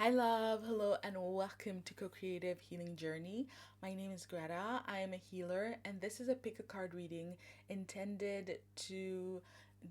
Hi, love. Hello, and welcome to Co-Creative Healing Journey. My name is Greta. I am a healer, and this is a pick a card reading intended to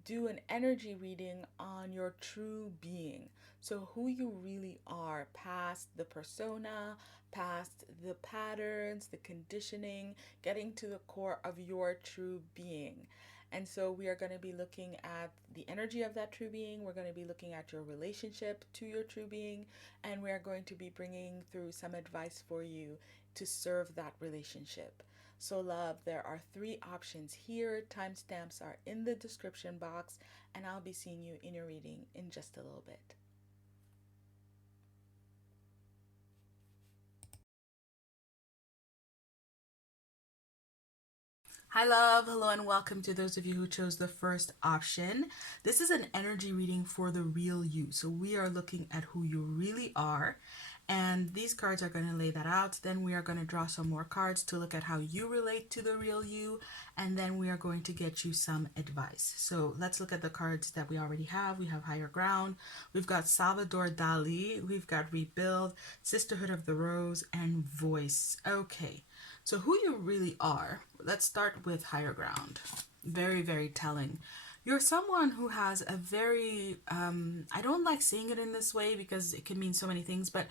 do an energy reading on your true being. So, who you really are, past the persona, past the patterns, the conditioning, getting to the core of your true being. And so we are going to be looking at the energy of that true being. We're going to be looking at your relationship to your true being, and we are going to be bringing through some advice for you to serve that relationship. So, love, there are three options here. Timestamps are in the description box, and I'll be seeing you in your reading in just a little bit. Hi, love. Hello, and welcome to those of you who chose the first option. This is an energy reading for the real you. So, we are looking at who you really are, and these cards are going to lay that out. Then, we are going to draw some more cards to look at how you relate to the real you, and then we are going to get you some advice. So, let's look at the cards that we already have. We have Higher Ground, we've got Salvador Dali, we've got Rebuild, Sisterhood of the Rose, and Voice. Okay. So, who you really are, let's start with Higher Ground. Very, very telling. You're someone who has a very, I don't like saying it in this way because it can mean so many things, but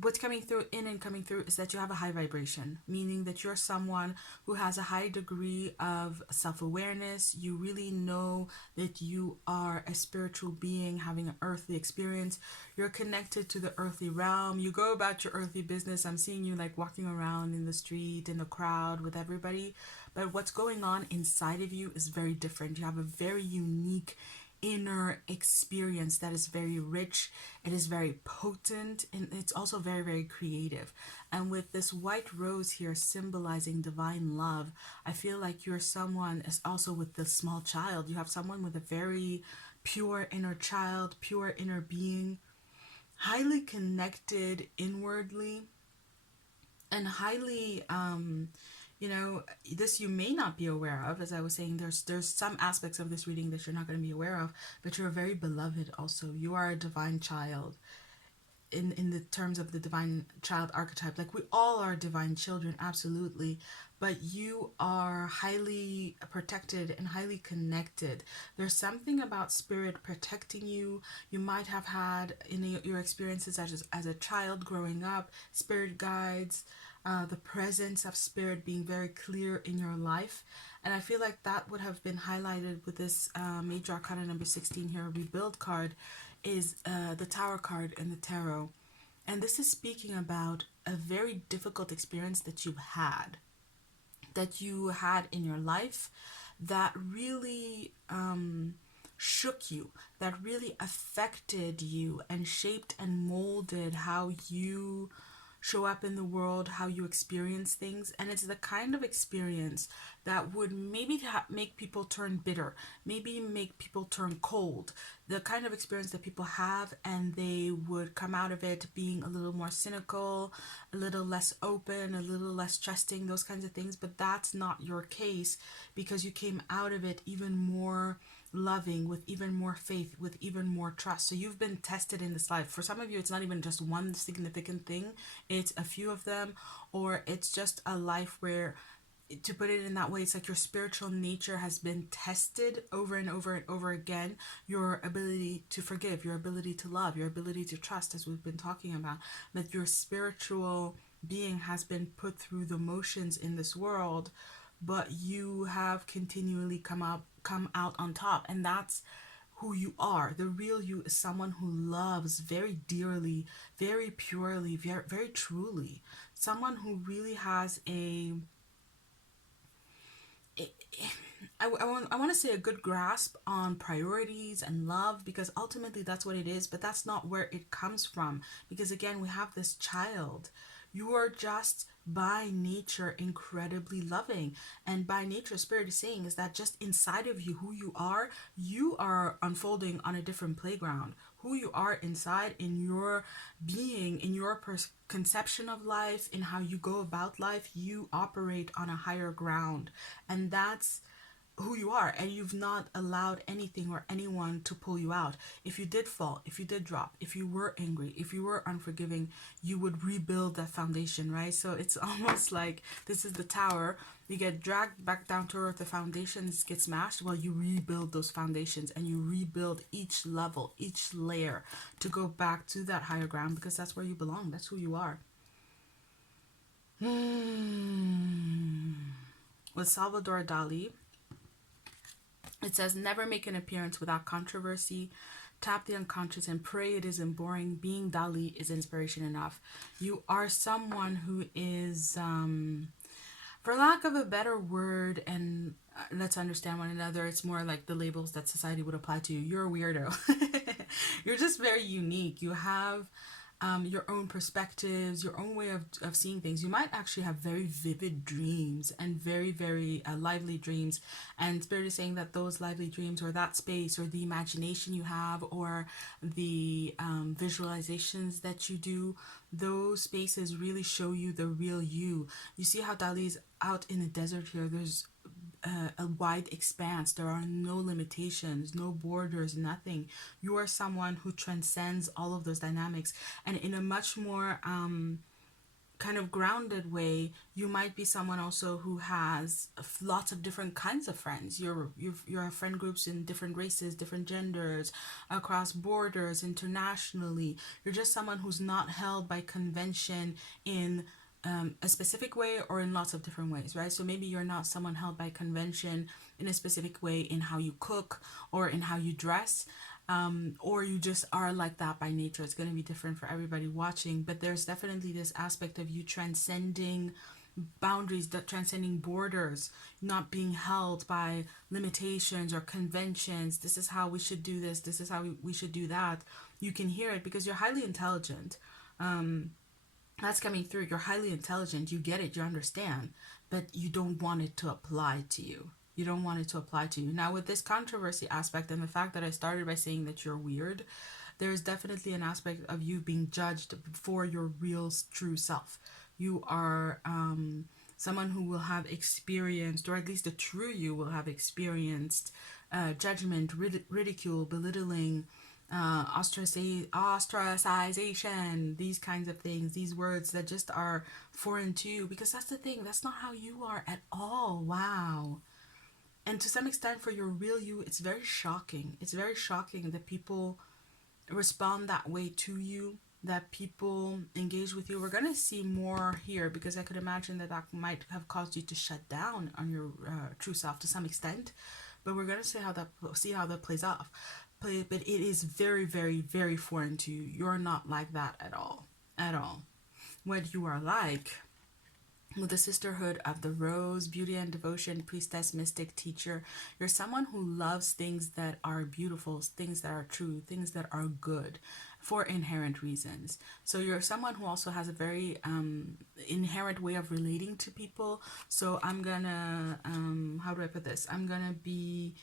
what's coming through in and coming through is that you have a high vibration, meaning that you're someone who has a high degree of self-awareness. You really know that you are a spiritual being having an earthly experience. You're connected to the earthly realm. You go about your earthly business. I'm seeing you like walking around in the street, in the crowd with everybody, but what's going on inside of you is very different. You have a very unique inner experience that is very rich, it is very potent, and it's also very, very creative. And with this white rose here symbolizing divine love, I feel like you're someone, as also with the small child, you have someone with a very pure inner child, pure inner being, highly connected inwardly, and highly this you may not be aware of. As I was saying, there's some aspects of this reading that you're not going to be aware of, but you're very beloved. Also, you are a divine child in the terms of the divine child archetype. Like, we all are divine children, absolutely, but you are highly protected and highly connected. There's something about spirit protecting you. You might have had in your experiences as a child growing up, spirit guides, the presence of spirit being very clear in your life. And I feel like that would have been highlighted with this major arcana number 16 here, Rebuild card, is the Tower card in the tarot. And this is speaking about a very difficult experience that you had in your life, that really shook you, that really affected you and shaped and molded how you show up in the world, how you experience things. And it's the kind of experience that would maybe make people turn bitter, maybe make people turn cold. The kind of experience that people have, and they would come out of it being a little more cynical, a little less open, a little less trusting, those kinds of things. But that's not your case, because you came out of it even more loving, with even more faith, with even more trust. So you've been tested in this life. For some of you, it's not even just one significant thing, it's a few of them, or it's just a life where, to put it in that way, it's like your spiritual nature has been tested over and over and over again. Your ability to forgive, your ability to love, your ability to trust, as we've been talking about, that your spiritual being has been put through the motions in this world, but you have continually come out on top. And that's who you are. The real you is someone who loves very dearly, very purely, very, very truly. Someone who really has I want to say a good grasp on priorities and love, because ultimately that's what it is, but that's not where it comes from. Because again, we have this child. You are just by nature incredibly loving, and by nature, spirit is saying is that just inside of you, who you are unfolding on a different playground. Who you are inside, in your being, in your conception of life, in how you go about life, you operate on a higher ground. And that's who you are, and you've not allowed anything or anyone to pull you out. If you did fall, if you did drop, if you were angry, if you were unforgiving, you would rebuild that foundation, right? So it's almost like this is the tower. You get dragged back down to earth, the foundations get smashed. Well, you rebuild those foundations, and you rebuild each level, each layer, to go back to that higher ground, because that's where you belong. That's who you are. With Salvador Dali, it says, never make an appearance without controversy. Tap the unconscious and pray it isn't boring. Being Dali is inspiration enough. You are someone who is, for lack of a better word, and let's understand one another, it's more like the labels that society would apply to you. You're a weirdo. You're just very unique. You have your own perspectives, your own way of seeing things. You might actually have very vivid dreams and very, very lively dreams. And Spirit is saying that those lively dreams, or that space, or the imagination you have, or the visualizations that you do, those spaces really show you the real you. You see how Dali's out in the desert here. There's a wide expanse. There are no limitations, no borders, nothing. You are someone who transcends all of those dynamics, and in a much more kind of grounded way. You might be someone also who has lots of different kinds of friends. Your friend groups in different races, different genders, across borders, internationally. You're just someone who's not held by convention in a specific way, or in lots of different ways, right? So maybe you're not someone held by convention in a specific way in how you cook or in how you dress, or you just are like that by nature. It's going to be different for everybody watching, but there's definitely this aspect of you transcending boundaries, that transcending borders, not being held by limitations or conventions. This is how we should do this. This is how we should do that. You can hear it because you're highly intelligent. That's coming through. You're highly intelligent. You get it. You understand. But you don't want it to apply to you. You don't want it to apply to you. Now, with this controversy aspect and the fact that I started by saying that you're weird, there's definitely an aspect of you being judged for your real, true self. You are someone who will have experienced, or at least the true you will have experienced, judgment, ridicule, belittling, ostracization, these kinds of things, these words that just are foreign to you, because that's the thing, that's not how you are at all. Wow. And to some extent, for your real you, it's very shocking. It's very shocking that people respond that way to you, that people engage with you. We're going to see more here, because I could imagine that might have caused you to shut down on your true self to some extent, but we're going to see how that plays off. But it is very, very, very foreign to you. You're not like that at all. At all. What you are like, with the sisterhood of the rose, beauty and devotion, priestess, mystic, teacher, you're someone who loves things that are beautiful, things that are true, things that are good, for inherent reasons. So you're someone who also has a very inherent way of relating to people. So I'm gonna, how do I put this? I'm gonna be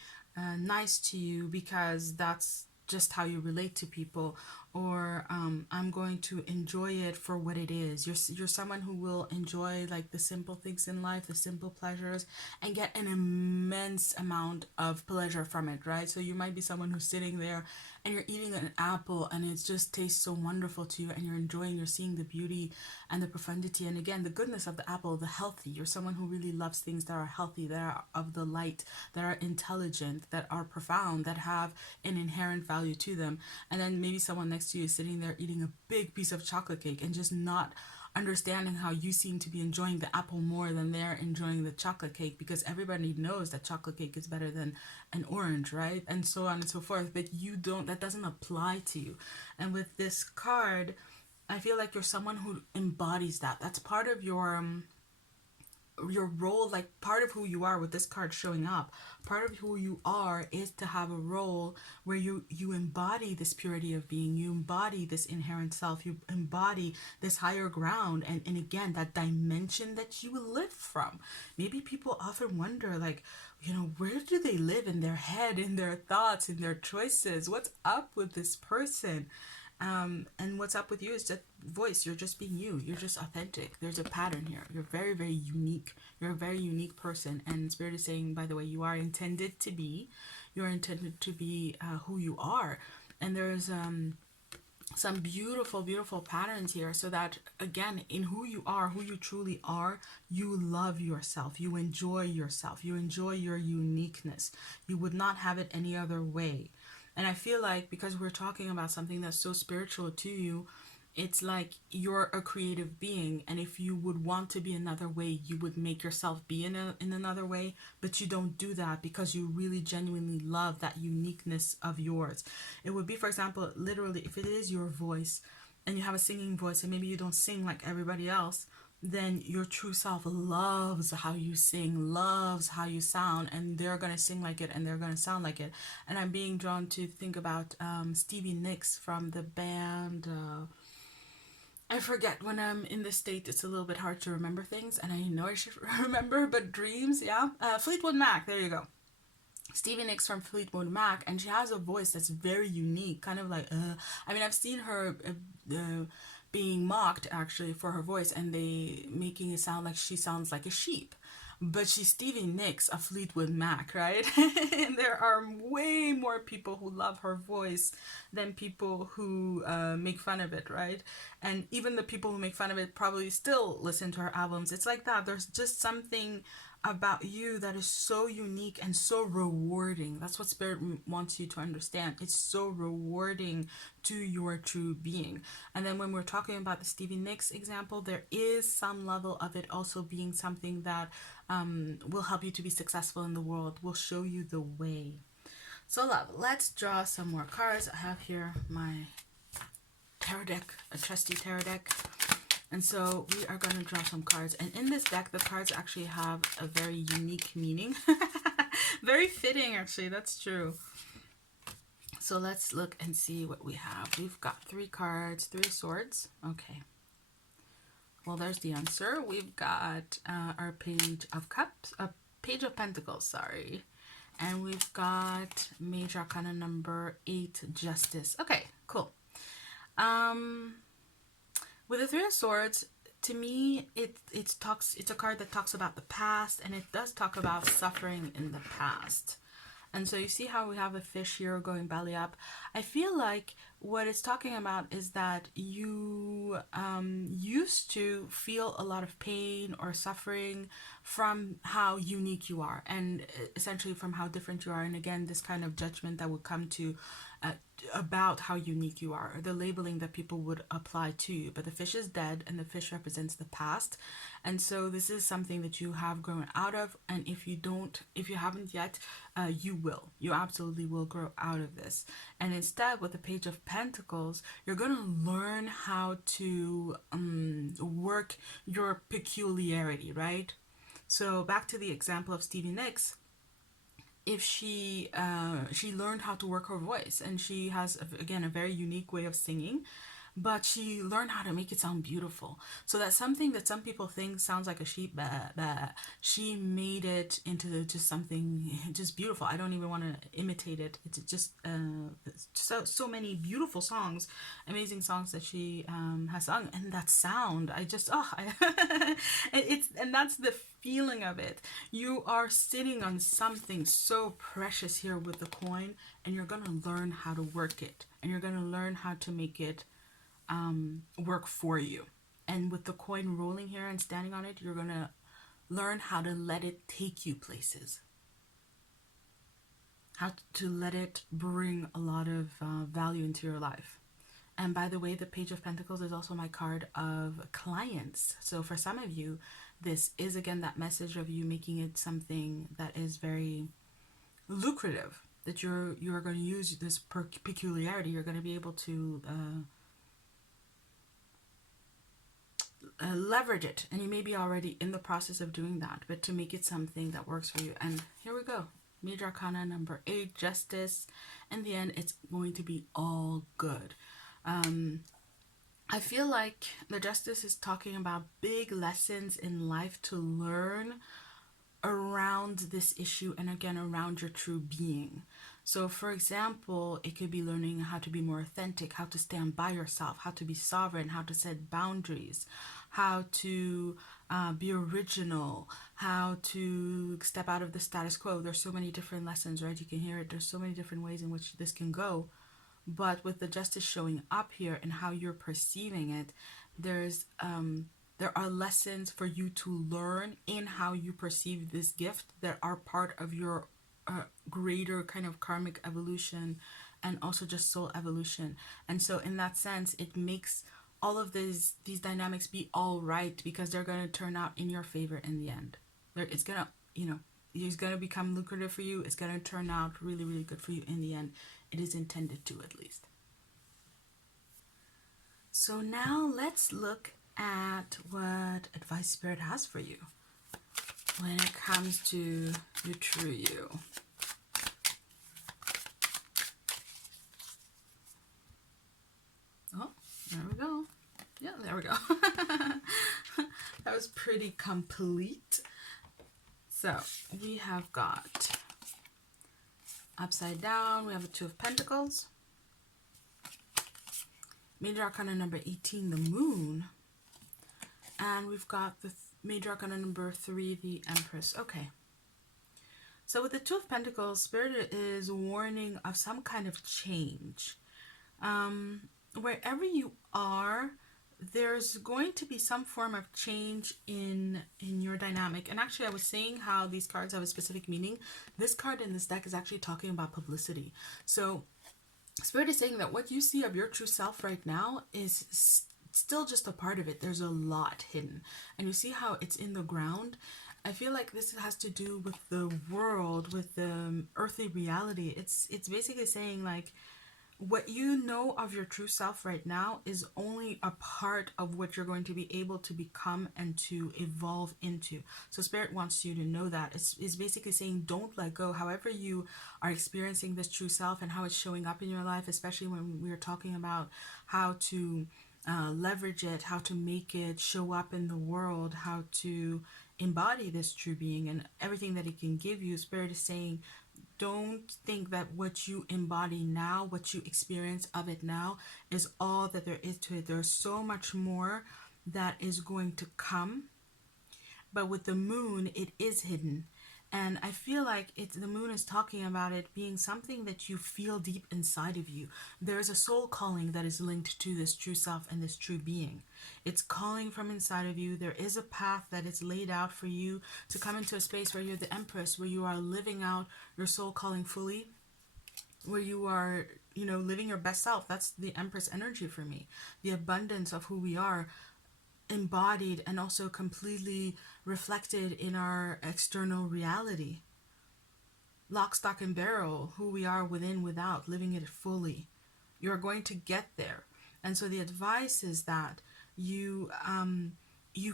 nice to you because that's just how you relate to people, or I'm going to enjoy it for what it is. You're someone who will enjoy like the simple things in life, the simple pleasures, and get an immense amount of pleasure from it, right? So you might be someone who's sitting there and you're eating an apple and it just tastes so wonderful to you, and you're seeing the beauty and the profundity, and again the goodness of the apple, the healthy. You're someone who really loves things that are healthy, that are of the light, that are intelligent, that are profound, that have an inherent value to them. And then maybe someone next to you is sitting there eating a big piece of chocolate cake and just not understanding how you seem to be enjoying the apple more than they're enjoying the chocolate cake, because everybody knows that chocolate cake is better than an orange, right? And so on and so forth. But that doesn't apply to you. And with this card, I feel like you're someone who embodies that. That's part of your role, like part of who you are. With this card showing up, part of who you are is to have a role where you embody this purity of being, you embody this inherent self, you embody this higher ground, and again that dimension that you live from. Maybe people often wonder, like, where do they live in their head, in their thoughts, in their choices? What's up with this person? And what's up with you is that voice. You're just being you. You're just authentic. There's a pattern here. You're very, very unique. You're a very unique person. And Spirit is saying, by the way, you are intended to be. You're intended to be who you are. And there's some beautiful, beautiful patterns here, so that again, in who you are, who you truly are, you love yourself, you enjoy yourself, you enjoy your uniqueness. You would not have it any other way. And I feel like because we're talking about something that's so spiritual to you, it's like you're a creative being, and if you would want to be another way, you would make yourself be in another way, but you don't do that because you really genuinely love that uniqueness of yours. It would be, for example, literally, if it is your voice and you have a singing voice and maybe you don't sing like everybody else, then your true self loves how you sing, loves how you sound, and they're going to sing like it and they're going to sound like it. And I'm being drawn to think about Stevie Nicks from the band... I forget, when I'm in the state, it's a little bit hard to remember things, and I know I should remember, but dreams, yeah. Fleetwood Mac, there you go. Stevie Nicks from Fleetwood Mac, and she has a voice that's very unique, kind of like, I mean, I've seen her being mocked, actually, for her voice, and they making it sound like she sounds like a sheep. But she's Stevie Nicks of Fleetwood Mac, right? And there are way more people who love her voice than people who make fun of it, right? And even the people who make fun of it probably still listen to her albums. It's like that. There's just something about you that is so unique and so rewarding. That's what Spirit wants you to understand. It's so rewarding to your true being. And then when we're talking about the Stevie Nicks example, there is some level of it also being something that will help you to be successful in the world, will show you the way. So love, let's draw some more cards. I have here my tarot deck, a trusty tarot deck. And so we are going to draw some cards. And in this deck, the cards actually have a very unique meaning. Very fitting, actually. That's true. So let's look and see what we have. We've got 3 cards, 3 swords. Okay. Well, there's the answer. We've got our page of cups, a page of pentacles, sorry. And we've got major arcana number 8, justice. Okay, cool. With the 3 of swords, to me, it's a card that talks about the past, and it does talk about suffering in the past. And so you see how we have a fish here going belly up. I feel like what it's talking about is that you used to feel a lot of pain or suffering from how unique you are, and essentially from how different you are. And again, this kind of judgment that would come to about how unique you are, or the labeling that people would apply to you. But the fish is dead, and the fish represents the past. And so this is something that you have grown out of, and if you haven't yet, you absolutely will grow out of this. And instead, with the page of pentacles, you're going to learn how to work your peculiarity, right? So back to the example of Stevie Nicks, if she learned how to work her voice, and she has, again, a very unique way of singing, but she learned how to make it sound beautiful. So that's something that some people think sounds like a sheep, but she made it into just something just beautiful. I don't even want to imitate it. It's just so many beautiful songs, amazing songs that she has sung, and that sound, and that's the feeling of it. You are sitting on something so precious here with the coin, and you're going to learn how to work it, and you're going to learn how to make it work for you. And with the coin rolling here and standing on it, you're going to learn how to let it take you places, how to let it bring a lot of value into your life. And by the way, the Page of Pentacles is also my card of clients. So for some of you, this is again that message of you making it something that is very lucrative, that you're going to use this peculiarity. You're going to be able to leverage it, and you may be already in the process of doing that, but to make it something that works for you. And here we go, major arcana number 8, justice. In the end, it's going to be all good. I feel like the justice is talking about big lessons in life to learn around this issue, and again around your true being. So, for example, it could be learning how to be more authentic, how to stand by yourself, how to be sovereign, how to set boundaries, how to be original, how to step out of the status quo. There's so many different lessons, right? You can hear it. There's so many different ways in which this can go. But with the justice showing up here and how you're perceiving it, there are lessons for you to learn in how you perceive this gift that are part of your greater kind of karmic evolution and also just soul evolution. And so in that sense, it makes all of these dynamics be all right because they're going to turn out in your favor in the end. It's going to, it's going to become lucrative for you. It's going to turn out really, really good for you in the end. It is intended to, at least. So now let's look at what advice Spirit has for you when it comes to your true you. Oh, there we go. Yeah, there we go. That was pretty complete. So we have got upside down, we have a Two of Pentacles. Major Arcana number 18, the Moon. And we've got the Major Arcana number 3, the Empress. Okay. So with the Two of Pentacles, Spirit is warning of some kind of change. Wherever you are, there's going to be some form of change in your dynamic. And actually, I was saying how these cards have a specific meaning. This card in this deck is actually talking about publicity. So Spirit is saying that what you see of your true self right now is still just a part of it. There's a lot hidden. And you see how it's in the ground? I feel like this has to do with the world, with the earthly reality. It's basically saying like, what you know of your true self right now is only a part of what you're going to be able to become and to evolve into. So Spirit wants you to know that. It's basically saying don't let go. However you are experiencing this true self and how it's showing up in your life, especially when we are talking about how to leverage it, how to make it show up in the world, how to embody this true being and everything that it can give you. Spirit is saying don't think that what you embody now, what you experience of it now, is all that there is to it. There's so much more that is going to come. But with the Moon, it is hidden. And I feel like the Moon is talking about it being something that you feel deep inside of you. There's a soul calling that is linked to this true self and this true being. It's calling from inside of you. There is a path that is laid out for you to come into a space where you're the Empress, where you are living out your soul calling fully, where you are, living your best self. That's the Empress energy for me. The abundance of who we are, embodied and also completely reflected in our external reality. Lock, stock, and barrel, who we are within, without, living it fully. You're going to get there. And so the advice is that you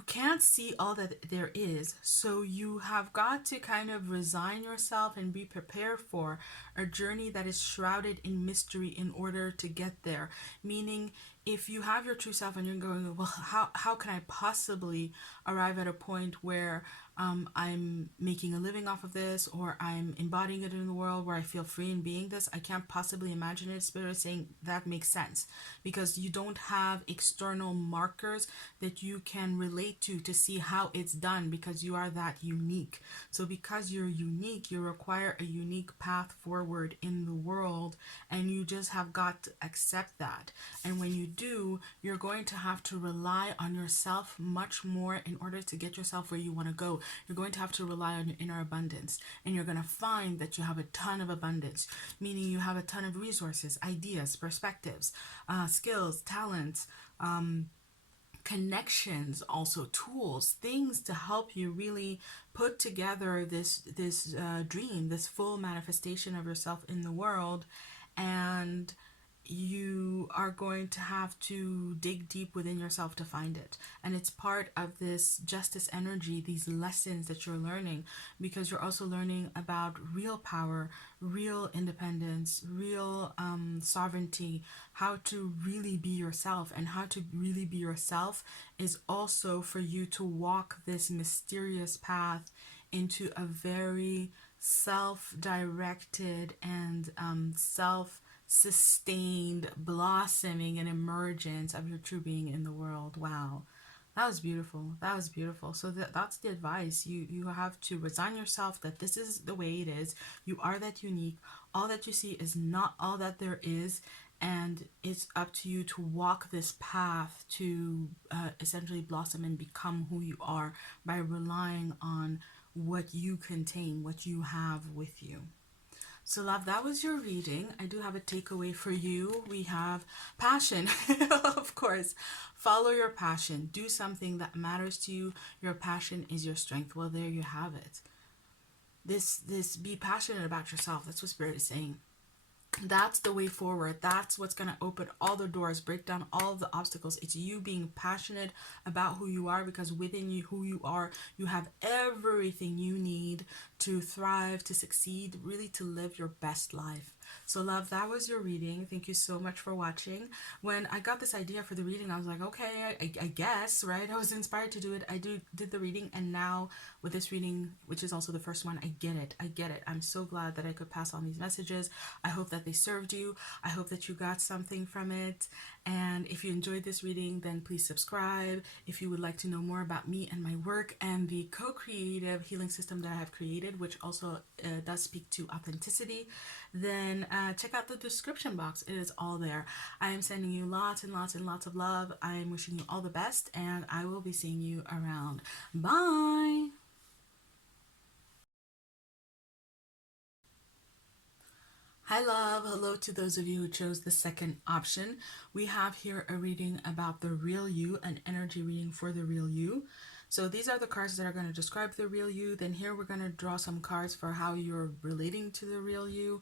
can't see all that there is, so you have got to kind of resign yourself and be prepared for a journey that is shrouded in mystery in order to get there. Meaning, if you have your true self and you're going, well, how can I possibly arrive at a point where I'm making a living off of this, or I'm embodying it in the world where I feel free in being this? I can't possibly imagine it. Spirit is saying that makes sense because you don't have external markers that you can relate to see how it's done, because you are that unique. So because you're unique, you require a unique path forward in the world, and you just have got to accept that. And when you do, you're going to have to rely on yourself much more in order to get yourself where you want to go. You're going to have to rely on your inner abundance, and you're going to find that you have a ton of abundance, meaning you have a ton of resources, ideas, perspectives, skills, talents, connections, also tools, things to help you really put together this dream, this full manifestation of yourself in the world. And you are going to have to dig deep within yourself to find it. And it's part of this justice energy, these lessons that you're learning, because you're also learning about real power, real independence, real sovereignty, how to really be yourself. And how to really be yourself is also for you to walk this mysterious path into a very self-directed and self-sustained blossoming and emergence of your true being in the world. Wow. That was beautiful. That was beautiful. So that's the advice. You have to resign yourself that this is the way it is. You are that unique. All that you see is not all that there is, and it's up to you to walk this path to essentially blossom and become who you are by relying on what you contain, what you have with you. So, love, that was your reading. I do have a takeaway for you. We have passion, of course. Follow your passion. Do something that matters to you. Your passion is your strength. Well, there you have it. This be passionate about yourself. That's what Spirit is saying. That's the way forward. That's what's going to open all the doors, break down all of the obstacles. It's you being passionate about who you are, because within you, who you are, you have everything you need to thrive, to succeed, really to live your best life. So, love, that was your reading. Thank you so much for watching. When I got this idea for the reading, I was like, okay, I guess, right? I was inspired to do it. I did the reading, and now with this reading, which is also the first one, I get it. I get it. I'm so glad that I could pass on these messages. I hope that they served you. I hope that you got something from it. And if you enjoyed this reading, then please subscribe. If you would like to know more about me and my work and the co-creative healing system that I have created, which also does speak to authenticity, then check out the description box. It is all there. I am sending you lots and lots and lots of love. I am wishing you all the best, and I will be seeing you around. Bye. Hi, love. Hello to those of you who chose the second option. We have here a reading about the real you, an energy reading for the real you. So these are the cards that are going to describe the real you. Then here we're going to draw some cards for how you're relating to the real you.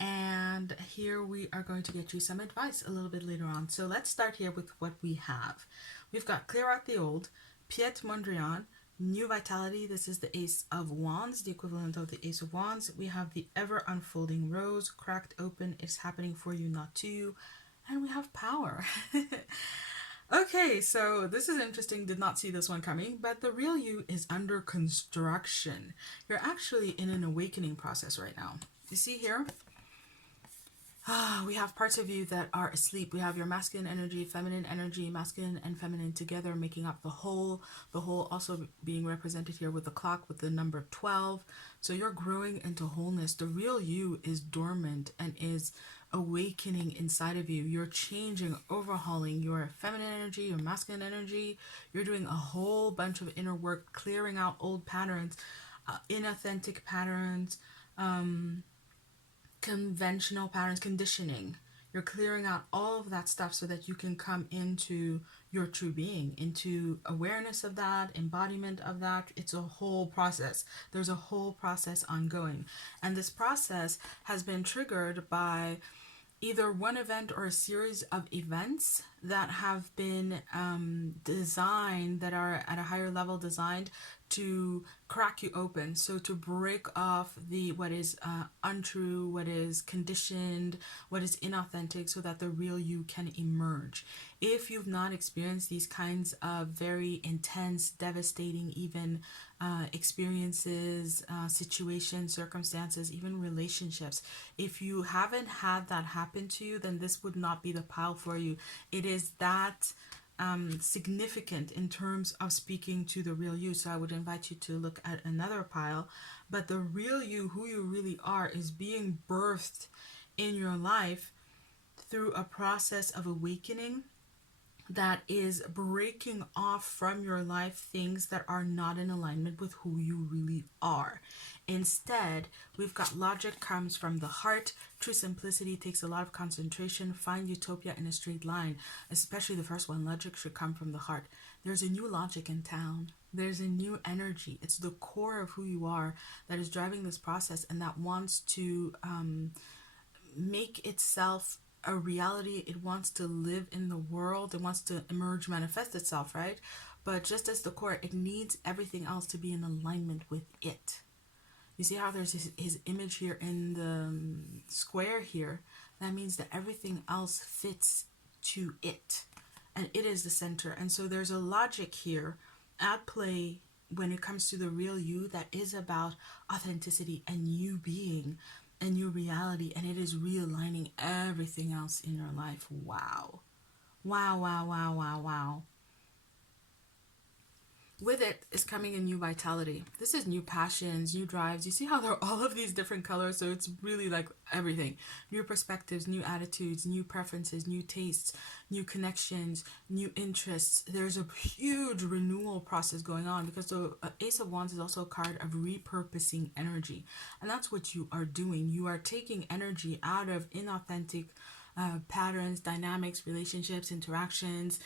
And here we are going to get you some advice a little bit later on. So let's start here with what we have. We've got Clear Out the Old, Piet Mondrian, New Vitality. This is the Ace of Wands, the equivalent of the Ace of Wands. We have the Ever Unfolding Rose, Cracked Open, It's Happening for You, Not to You. And we have Power. Okay, so this is interesting. Did not see this one coming, but the real you is under construction. You're actually in an awakening process right now. You see here? We have parts of you that are asleep. We have your masculine energy, masculine and feminine together making up the whole also being represented here with the clock with the number 12. So you're growing into wholeness. The real you is dormant and is awakening inside of you. You're changing, overhauling your feminine energy, your masculine energy. You're doing a whole bunch of inner work, clearing out old patterns, inauthentic patterns, conventional patterns, conditioning. You're clearing out all of that stuff so that you can come into your true being, into awareness of that, embodiment of that. It's a whole process. There's a whole process ongoing. And this process has been triggered by either one event or a series of events that have been designed, that are at a higher level designed to crack you open. So to break off the what is untrue, what is conditioned, what is inauthentic, so that the real you can emerge. If you've not experienced these kinds of very intense, devastating, even experiences, situations, circumstances, even relationships, if you haven't had that happen to you, then this would not be the pile for you. It is that significant in terms of speaking to the real you. So I would invite you to look at another pile. But the real you, who you really are, is being birthed in your life through a process of awakening that is breaking off from your life things that are not in alignment with who you really are. Instead, we've got logic comes from the heart. True simplicity takes a lot of concentration. Find utopia in a straight line, especially the first one. Logic should come from the heart. There's a new logic in town. There's a new energy. It's the core of who you are that is driving this process, and that wants to make itself a reality. It wants to live in the world. It wants to emerge, manifest itself, right? But just as the core, it needs everything else to be in alignment with it. You see how there's his image here in the square here? That means that everything else fits to it, and it is the center. And so there's a logic here at play when it comes to the real you, that is about authenticity and you being a new reality, and it is realigning everything else in your life. Wow. Wow, wow, wow, wow, wow. With it is coming a new vitality. This is new passions, new drives. You see how they're all of these different colors, so it's really like everything. New perspectives, new attitudes, new preferences, new tastes, new connections, new interests. There's a huge renewal process going on, because the Ace of Wands is also a card of repurposing energy. And that's what you are doing. You are taking energy out of inauthentic patterns, dynamics, relationships, interactions,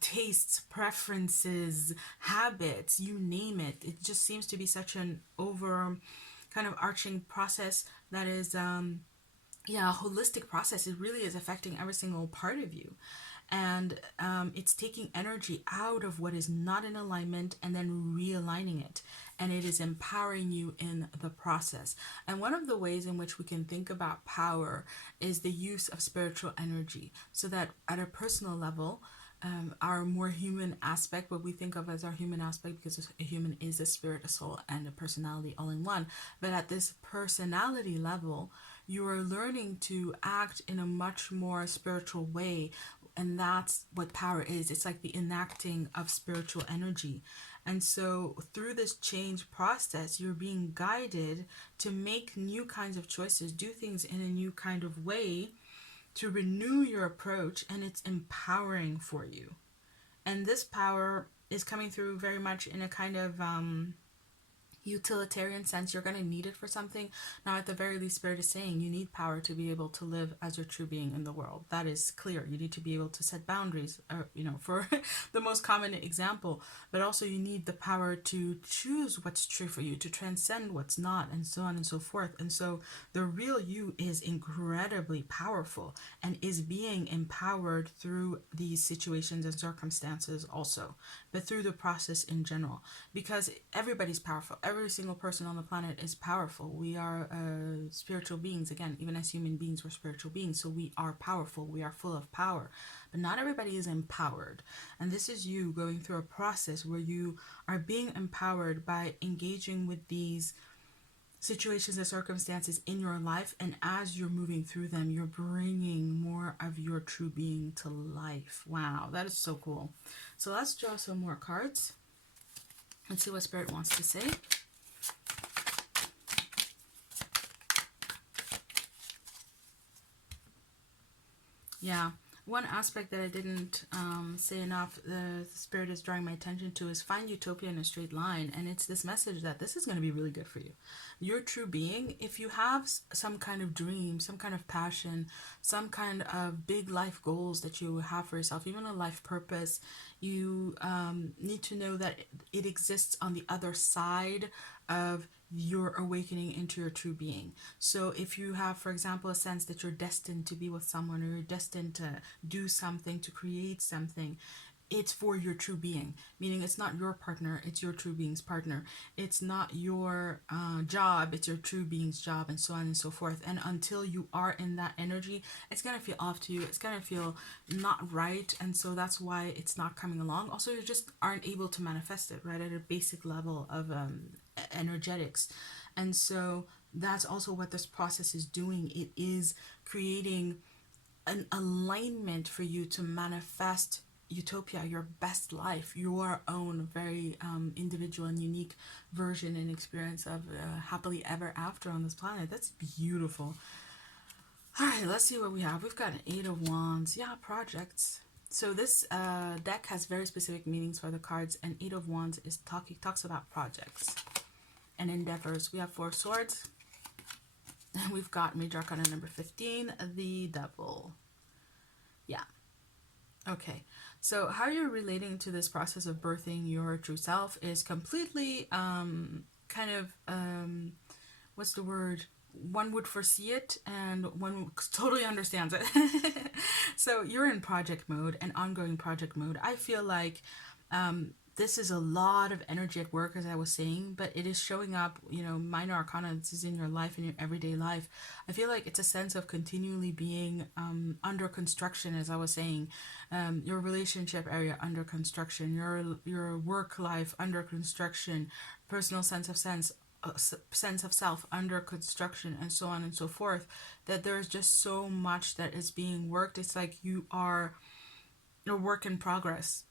tastes, preferences, habits, you name it. It just seems to be such an over kind of arching process that is, yeah, a holistic process. It really is affecting every single part of you. And it's taking energy out of what is not in alignment and then realigning it. And it is empowering you in the process. And one of the ways in which we can think about power is the use of spiritual energy, so that at a personal level, our more human aspect, what we think of as our human aspect, because a human is a spirit, a soul, and a personality all in one. But at this personality level, you are learning to act in a much more spiritual way. And that's what power is. It's like the enacting of spiritual energy. And so through this change process, you're being guided to make new kinds of choices, do things in a new kind of way, to renew your approach, and it's empowering for you. And this power is coming through very much in a kind of utilitarian sense. You're going to need it for something. Now, at the very least, Spirit is saying you need power to be able to live as your true being in the world. That is clear. You need to be able to set boundaries, for the most common example, but also you need the power to choose what's true for you, to transcend what's not, and so on and so forth. And so the real you is incredibly powerful and is being empowered through these situations and circumstances also, but through the process in general, because everybody's powerful. Every single person on the planet is powerful. We are spiritual beings. Again, even as human beings, we're spiritual beings. So we are powerful. We are full of power. But not everybody is empowered. And this is you going through a process where you are being empowered by engaging with these situations and circumstances in your life. And as you're moving through them, you're bringing more of your true being to life. Wow, that is so cool. So let's draw some more cards. Let's see what Spirit wants to say. Yeah, one aspect that I didn't say enough, the Spirit is drawing my attention to, is find utopia in a straight line. And it's this message that this is going to be really good for you. Your true being, if you have some kind of dream, some kind of passion, some kind of big life goals that you have for yourself, even a life purpose, you need to know that it exists on the other side of your awakening into your true being. So if you have, for example, a sense that you're destined to be with someone, or you're destined to do something, to create something, it's for your true being, meaning it's not your partner, it's your true being's partner. It's not your job, it's your true being's job, and so on and so forth. And until you are in that energy, it's going to feel off to you, it's going to feel not right. And so that's why it's not coming along. Also, you just aren't able to manifest it, right, at a basic level of energetics. And so that's also what this process is doing. It is creating an alignment for you to manifest utopia, your best life, your own very individual and unique version and experience of happily ever after on this planet. That's beautiful. All right, let's see what we have. We've got an Eight of Wands. Yeah, projects. So this deck has very specific meanings for the cards, and Eight of Wands is talks about projects and endeavors. We have Four of Swords, and we've got Major Arcana number 15, the Devil. Yeah. Okay. So how you're relating to this process of birthing your true self is completely what's the word? One would foresee it and one totally understands it. So you're in project mode and ongoing project mode. I feel like this is a lot of energy at work, as I was saying, but it is showing up, minor arcana. This is in your life, in your everyday life. I feel like it's a sense of continually being under construction, as I was saying. Your relationship area under construction, your work life under construction, personal sense of self under construction, and so on and so forth. That there's just so much that is being worked. It's like you are a work in progress,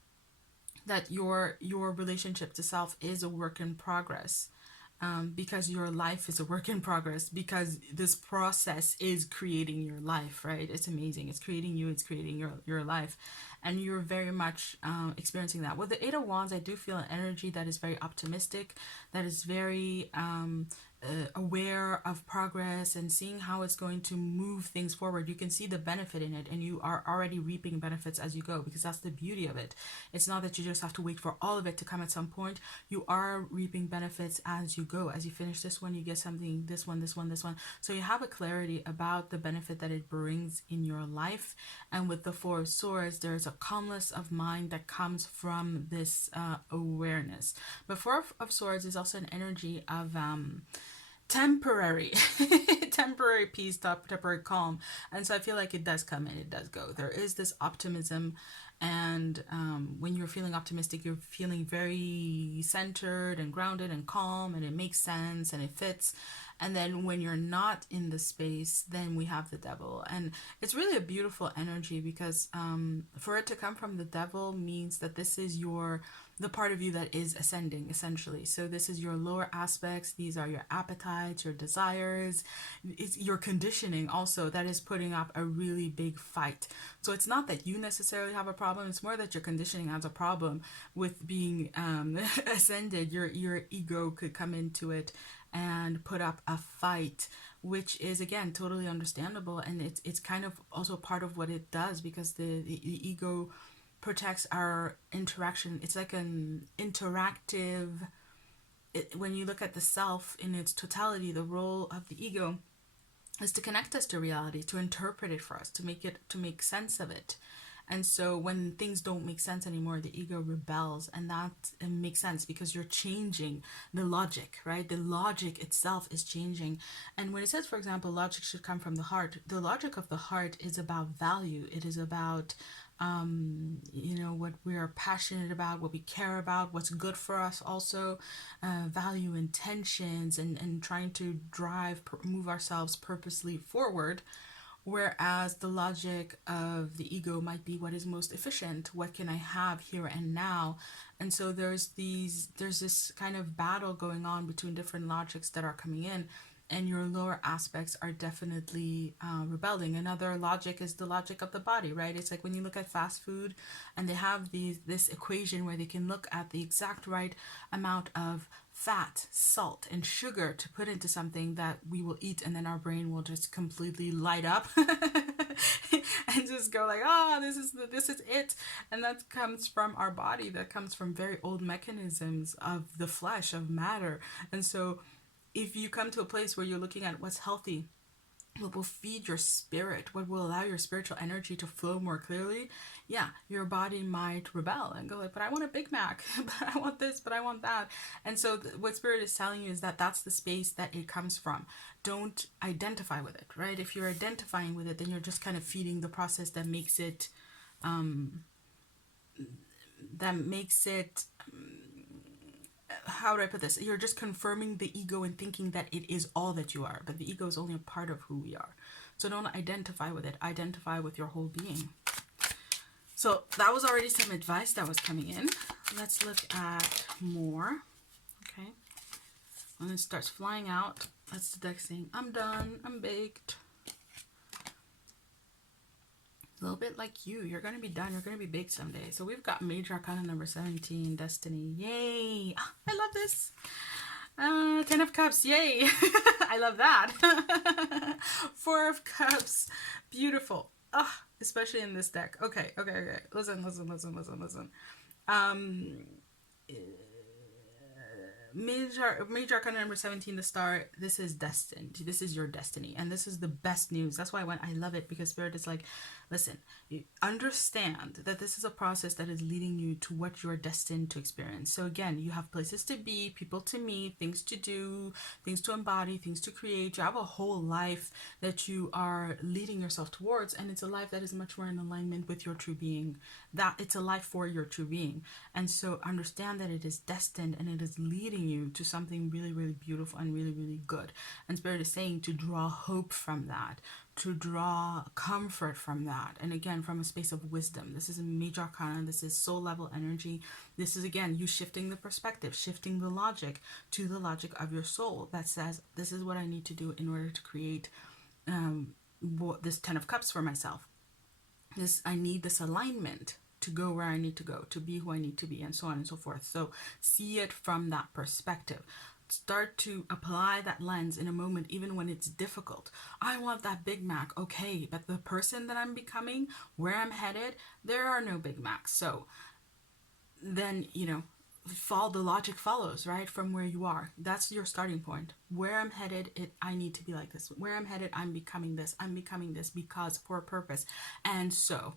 that your relationship to self is a work in progress, because your life is a work in progress, because this process is creating your life, right? It's amazing. It's creating you. It's creating your life, and you're very much experiencing that. With the Eight of Wands, I do feel an energy that is very optimistic, that is very aware of progress and seeing how it's going to move things forward. You can see the benefit in it, and you are already reaping benefits as you go, because that's the beauty of it. It's not that you just have to wait for all of it to come at some point. You are reaping benefits as you go. As you finish this one, you get something, this one, this one, this one. So you have a clarity about the benefit that it brings in your life. And with the Four of Swords, there's a calmness of mind that comes from this awareness. But Four of Swords is also an energy of temporary temporary peace, temporary calm. And so I feel like it does come and it does go. There is this optimism, and when you're feeling optimistic, you're feeling very centered and grounded and calm, and it makes sense and it fits. And then when you're not in the space, then we have the devil. And it's really a beautiful energy, because for it to come from the devil means that this is the part of you that is ascending, essentially. So this is your lower aspects. These are your appetites, your desires. It's your conditioning also that is putting up a really big fight. So it's not that you necessarily have a problem. It's more that your conditioning has a problem with being ascended. Your ego could come into it and put up a fight, which is, again, totally understandable. And it's kind of also part of what it does, because the ego protects our interaction. It's like an interactive, when you look at the self in its totality, the role of the ego is to connect us to reality, to interpret it for us, to make sense of it. And so when things don't make sense anymore, the ego rebels, and that makes sense, because you're changing the logic, right? The logic itself is changing. And when it says, for example, logic should come from the heart, the logic of the heart is about value. It is about what we are passionate about, what we care about, what's good for us also, value intentions, and trying to move ourselves purposely forward. Whereas the logic of the ego might be what is most efficient, what can I have here and now. And so there's this kind of battle going on between different logics that are coming in, and your lower aspects are definitely rebelling. Another logic is the logic of the body, right? It's like when you look at fast food, and they have this equation where they can look at the exact right amount of fat, salt, and sugar to put into something that we will eat, and then our brain will just completely light up and just go like, this is it. And that comes from our body. That comes from very old mechanisms of the flesh, of matter. And so if you come to a place where you're looking at what's healthy, what will feed your spirit, what will allow your spiritual energy to flow more clearly, your body might rebel and go like, but I want a Big Mac, but I want this, but I want that. And so what spirit is telling you is that that's the space that it comes from. Don't identify with it, right? If you're identifying with it, then you're just kind of feeding the process that makes it how do I put this? You're just confirming the ego and thinking that it is all that you are, but the ego is only a part of who we are. So don't identify with it. Identify with your whole being. So that was already some advice that was coming in. Let's look at more. Okay. When it starts flying out, that's the deck saying, I'm done. I'm baked. A little bit like you're going to be done. You're going to be baked someday. So we've got Major Arcana number 17, Destiny. Yay. I love this. 10 of Cups. Yay. I love that. 4 of Cups. Beautiful. Especially in this deck. Okay. Listen. major arcana number 17, the star. This is destined. This is your destiny, and this is the best news. That's why I love it, because Spirit is like, listen, you understand that this is a process that is leading you to what you're destined to experience. So again, you have places to be, people to meet, things to do, things to embody, things to create. You have a whole life that you are leading yourself towards, and it's a life that is much more in alignment with your true being. That it's a life for your true being. And so understand that it is destined, and it is leading you to something really, really beautiful and really, really good. And Spirit is saying to draw hope from that, to draw comfort from that, and again from a space of wisdom. This is a major arcana. This is soul level energy. This is again you shifting the perspective, shifting the logic to the logic of your soul that says, this is what I need to do in order to create this 10 of Cups for myself. I need this alignment to go where I need to go, to be who I need to be, and so on and so forth. So see it from that perspective. Start to apply that lens in a moment, even when it's difficult. I want that Big Mac. Okay, but the person that I'm becoming, where I'm headed, there are no Big Macs. So then, the logic follows, right, from where you are. That's your starting point. Where I'm headed, I need to be like this. Where I'm headed, I'm becoming this. I'm becoming this because for a purpose. And so...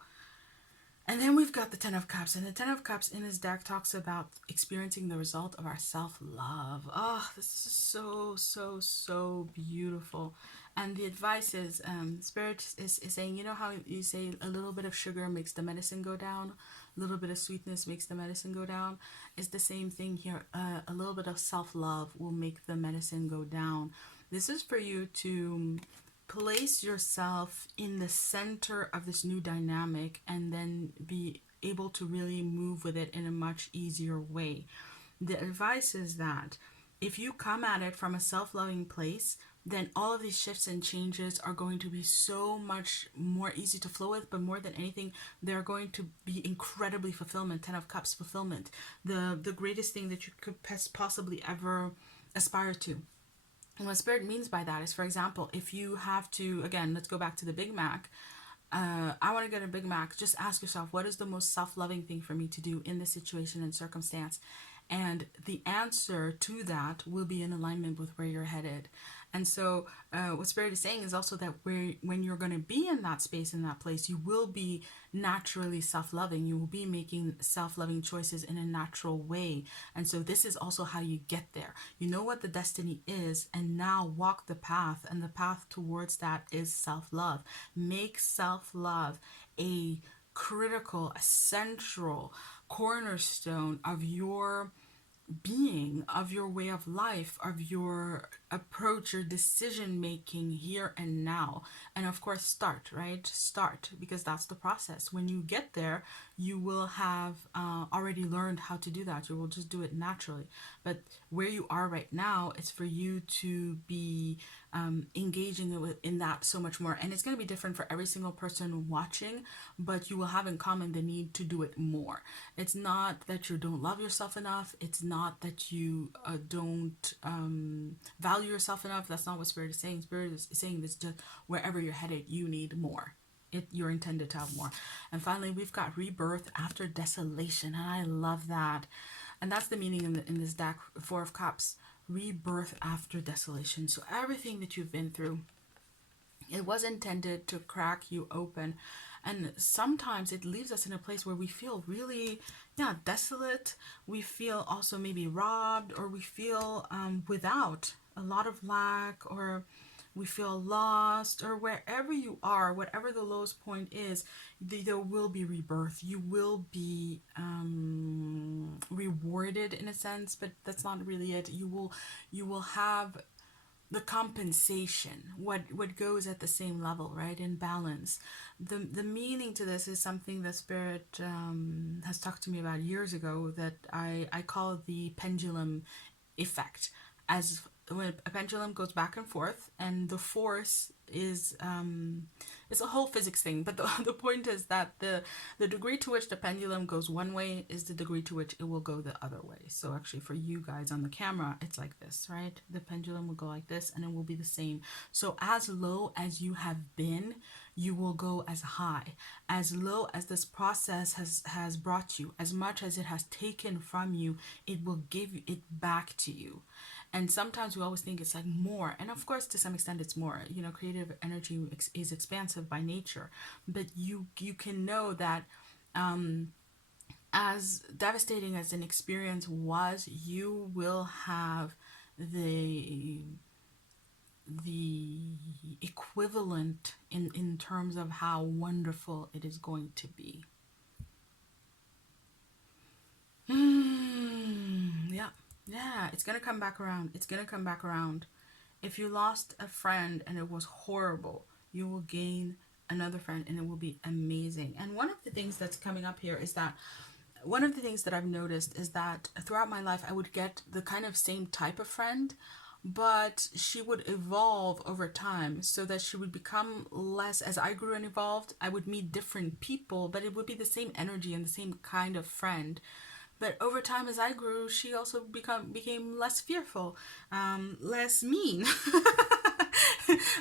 And then we've got the 10 of Cups. And the 10 of Cups in this deck talks about experiencing the result of our self-love. Oh, this is so, so, so beautiful. And the advice is, Spirit is saying, you know how you say a little bit of sugar makes the medicine go down? A little bit of sweetness makes the medicine go down? It's the same thing here. A little bit of self-love will make the medicine go down. This is for you to... place yourself in the center of this new dynamic and then be able to really move with it in a much easier way. The advice is that if you come at it from a self-loving place, then all of these shifts and changes are going to be so much more easy to flow with, but more than anything, they're going to be incredibly fulfillment. 10 of Cups fulfillment, the greatest thing that you could possibly ever aspire to. And what Spirit means by that is, for example, if you have to, again, let's go back to the Big Mac. I want to get a Big Mac. Just ask yourself, what is the most self-loving thing for me to do in this situation and circumstance? And the answer to that will be in alignment with where you're headed. And so what Spirit is saying is also that when you're going to be in that space, in that place, you will be naturally self-loving. You will be making self-loving choices in a natural way. And so this is also how you get there. You know what the destiny is, and now walk the path. And the path towards that is self-love. Make self-love a critical, a central cornerstone of your being, of your way of life, of your approach, your decision making here and now. And of course, start, because that's the process. When you get there, you will have already learned how to do that. You will just do it naturally. But where you are right now, it's for you to be engaging in that so much more. And it's going to be different for every single person watching, but you will have in common the need to do it more. It's not that you don't love yourself enough. It's not that you don't value yourself enough. That's not what Spirit is saying. Spirit is saying this, just wherever you're headed, you need more. You're intended to have more. And finally, we've got rebirth after desolation. And I love that. And that's the meaning in this deck, 4 of Cups. Rebirth after desolation. So everything that you've been through, it was intended to crack you open. And sometimes it leaves us in a place where we feel really, desolate. We feel also maybe robbed, or we feel without a lot of lack, or we feel lost, or wherever you are, whatever the lowest point is, there will be rebirth. You will be rewarded in a sense, but that's not really it. You will have the compensation, what goes at the same level, right, in balance. The meaning to this is something that Spirit has talked to me about years ago, that I call the pendulum effect. As when a pendulum goes back and forth, and the force is it's a whole physics thing, but the point is that the degree to which the pendulum goes one way is the degree to which it will go the other way. So actually for you guys on the camera, it's like this, right? The pendulum will go like this, and it will be the same. So as low as you have been, you will go as high. As low as this process has brought you, as much as it has taken from you, it will give it back to you. And sometimes we always think it's like more, and of course to some extent it's more. You know, creative energy is expansive by nature, but you can know that as devastating as an experience was, you will have the equivalent in terms of how wonderful it is going to be. Yeah, yeah, it's gonna come back around. It's gonna come back around. If you lost a friend and it was horrible, you will gain another friend and it will be amazing. And one of the things that's coming up here is that one of the things that I've noticed is that throughout my life, I would get the kind of same type of friend, but she would evolve over time so that she would become less. As I grew and evolved, I would meet different people, but it would be the same energy and the same kind of friend. But over time, as I grew, she also became less fearful, less mean.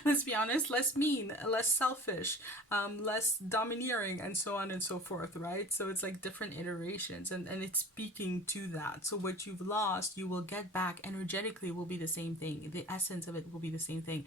Let's be honest, less mean, less selfish, less domineering, and so on and so forth, right? So it's like different iterations, and it's speaking to that. So what you've lost, you will get back energetically, will be the same thing. The essence of it will be the same thing.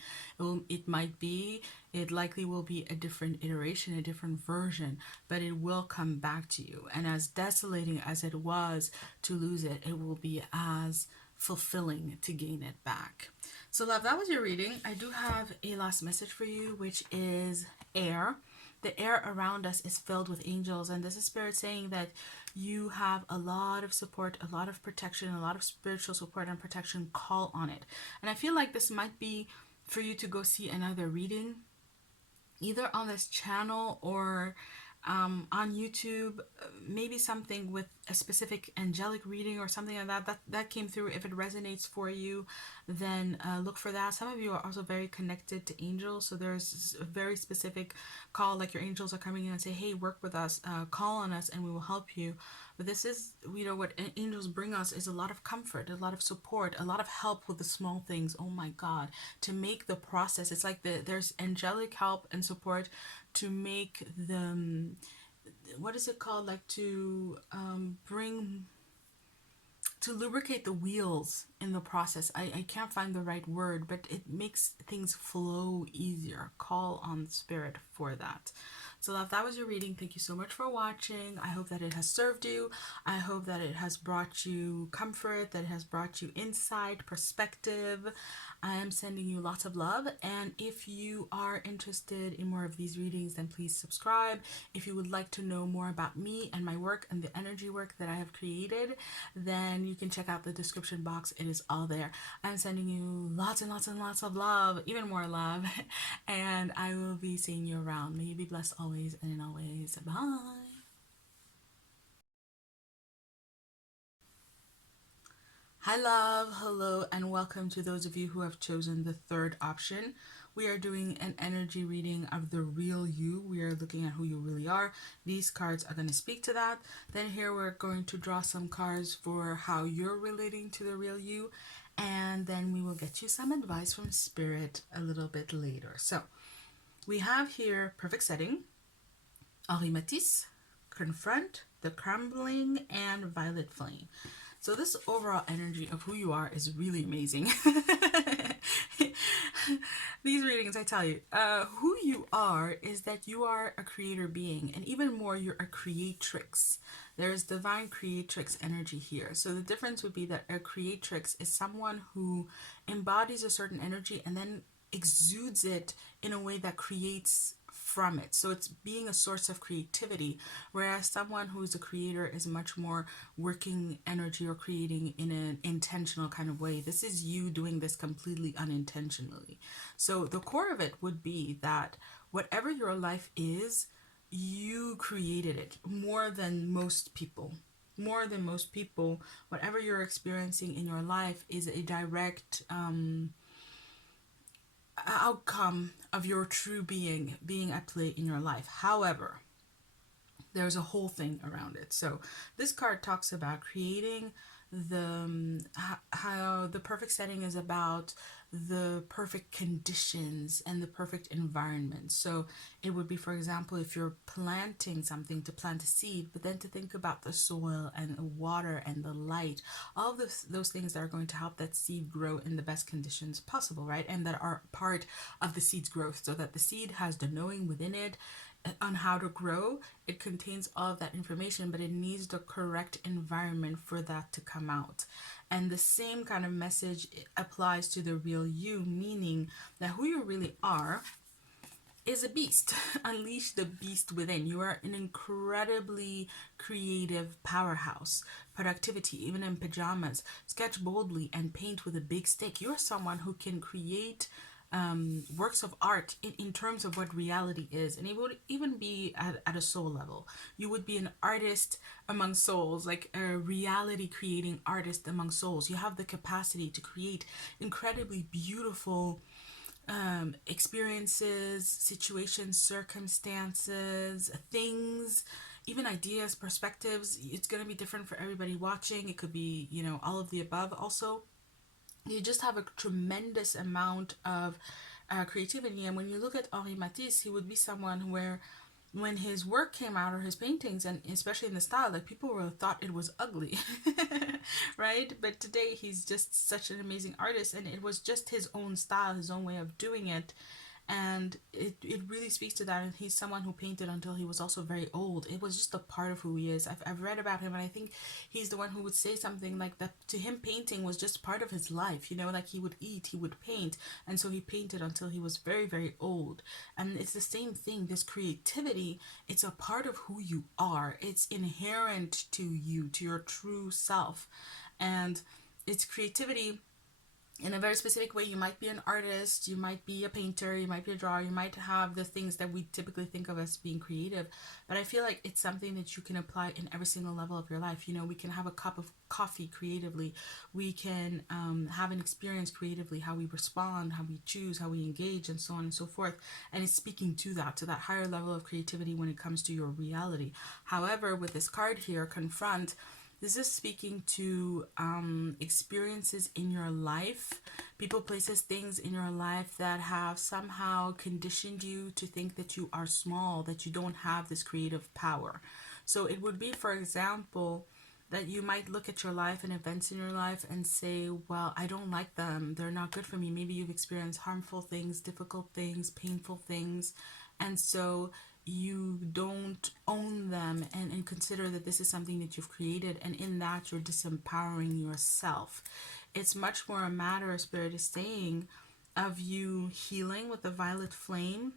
It likely will be a different iteration, a different version, but it will come back to you. And as desolating as it was to lose it, it will be as fulfilling to gain it back. So love, that was your reading. I do have a last message for you, which is air. The air around us is filled with angels, and this is spirit saying that you have a lot of support, a lot of protection, a lot of spiritual support and protection. Call on it. And I feel like this might be for you to go see another reading, either on this channel or on YouTube, maybe something with a specific angelic reading or something like that came through. If it resonates for you, then look for that. Some of you are also very connected to angels, so there's a very specific call, like your angels are coming in and say, hey, work with us, call on us and we will help you. But this is, you know, what angels bring us is a lot of comfort, a lot of support, a lot of help with the small things. Oh my God, to make the process, it's like there's angelic help and support to make the, what is it called, like to lubricate the wheels in the process. I can't find the right word, but it makes things flow easier. Call on spirit for that. So if that was your reading, thank you so much for watching. I hope that it has served you. I hope that it has brought you comfort, that it has brought you insight, perspective. I am sending you lots of love. And if you are interested in more of these readings, then please subscribe. If you would like to know more about me and my work and the energy work that I have created, then you can check out the description box. It is all there. I'm sending you lots and lots and lots of love, even more love. And I will be seeing you around. May you be blessed always and always. Bye. Hi love, hello, and welcome to those of you who have chosen the third option. We are doing an energy reading of the real you. We are looking at who you really are. These cards are going to speak to that. Then here we're going to draw some cards for how you're relating to the real you. And then we will get you some advice from spirit a little bit later. So we have here perfect setting, Henri Matisse, confront, the crumbling, and violet flame. So this overall energy of who you are is really amazing. These readings, I tell you, who you are is that you are a creator being, and even more, you're a creatrix. There's divine creatrix energy here. So the difference would be that a creatrix is someone who embodies a certain energy and then exudes it in a way that creates from it. So it's being a source of creativity, whereas someone who's a creator is much more working energy or creating in an intentional kind of way. This is you doing this completely unintentionally. So the core of it would be that whatever your life is, you created it more than most people. More than most people, whatever you're experiencing in your life is a direct outcome of your true being at play in your life. However, there's a whole thing around it. So this card talks about creating the how the perfect setting is about the perfect conditions and the perfect environment. So it would be, for example, if you're planting something, to plant a seed, but then to think about the soil and the water and the light, all of those things that are going to help that seed grow in the best conditions possible, right? And that are part of the seed's growth, so that the seed has the knowing within it on how to grow. It contains all of that information, but it needs the correct environment for that to come out. And the same kind of message applies to the real you, meaning that who you really are is a beast. Unleash the beast within. You are an incredibly creative powerhouse. Productivity, even in pajamas. Sketch boldly and paint with a big stick. You are someone who can create works of art in terms of what reality is, and it would even be at a soul level. You would be an artist among souls, like a reality creating artist among souls. You have the capacity to create incredibly beautiful experiences, situations, circumstances, things, even ideas, perspectives. It's going to be different for everybody watching. It could be, all of the above also. You just have a tremendous amount of creativity. And when you look at Henri Matisse, he would be someone where when his work came out, or his paintings, and especially in the style, like, people were thought it was ugly. Right? But today he's just such an amazing artist, and it was just his own style, his own way of doing it. And it really speaks to that. And he's someone who painted until he was also very old. It was just a part of who he is. I've read about him, and I think he's the one who would say something like that. To him, painting was just part of his life, like he would eat, he would paint, and so he painted until he was very, very old. And it's the same thing. This creativity, it's a part of who you are. It's inherent to you, to your true self. And it's creativity in a very specific way. You might be an artist, you might be a painter, you might be a drawer, you might have the things that we typically think of as being creative, but I feel like it's something that you can apply in every single level of your life. We can have a cup of coffee creatively, we can have an experience creatively, how we respond, how we choose, how we engage, and so on and so forth. And it's speaking to that higher level of creativity when it comes to your reality. However, with this card here, confront, this is speaking to experiences in your life, people, places, things in your life that have somehow conditioned you to think that you are small, that you don't have this creative power. So it would be, for example, that you might look at your life and events in your life and say, well, I don't like them. They're not good for me. Maybe you've experienced harmful things, difficult things, painful things. And so you don't own them and consider that this is something that you've created, and in that you're disempowering yourself. It's much more a matter, Spirit is saying, of you healing with the violet flame,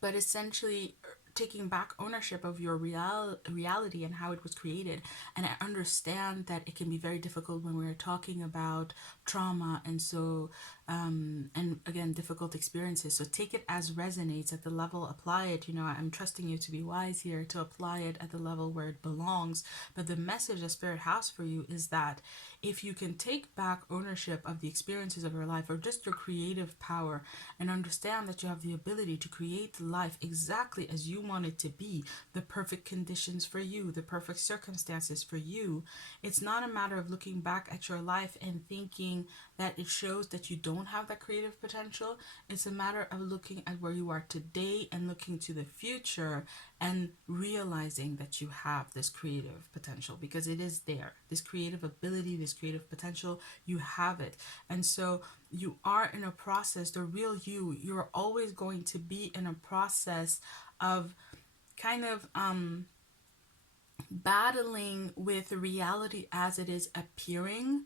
but essentially taking back ownership of your reality and how it was created. And I understand that it can be very difficult when we're talking about trauma, and so and again, difficult experiences. So take it as resonates at the level, apply it. I'm trusting you to be wise here, to apply it at the level where it belongs. But the message that Spirit has for you is that if you can take back ownership of the experiences of your life, or just your creative power, and understand that you have the ability to create life exactly as you want it to be, the perfect conditions for you, the perfect circumstances for you, it's not a matter of looking back at your life and thinking that it shows that you don't have that creative potential. It's a matter of looking at where you are today and looking to the future and realizing that you have this creative potential, because it is there. This creative ability, this creative potential, you have it. And so you are in a process, the real you're always going to be in a process of kind of battling with reality as it is appearing,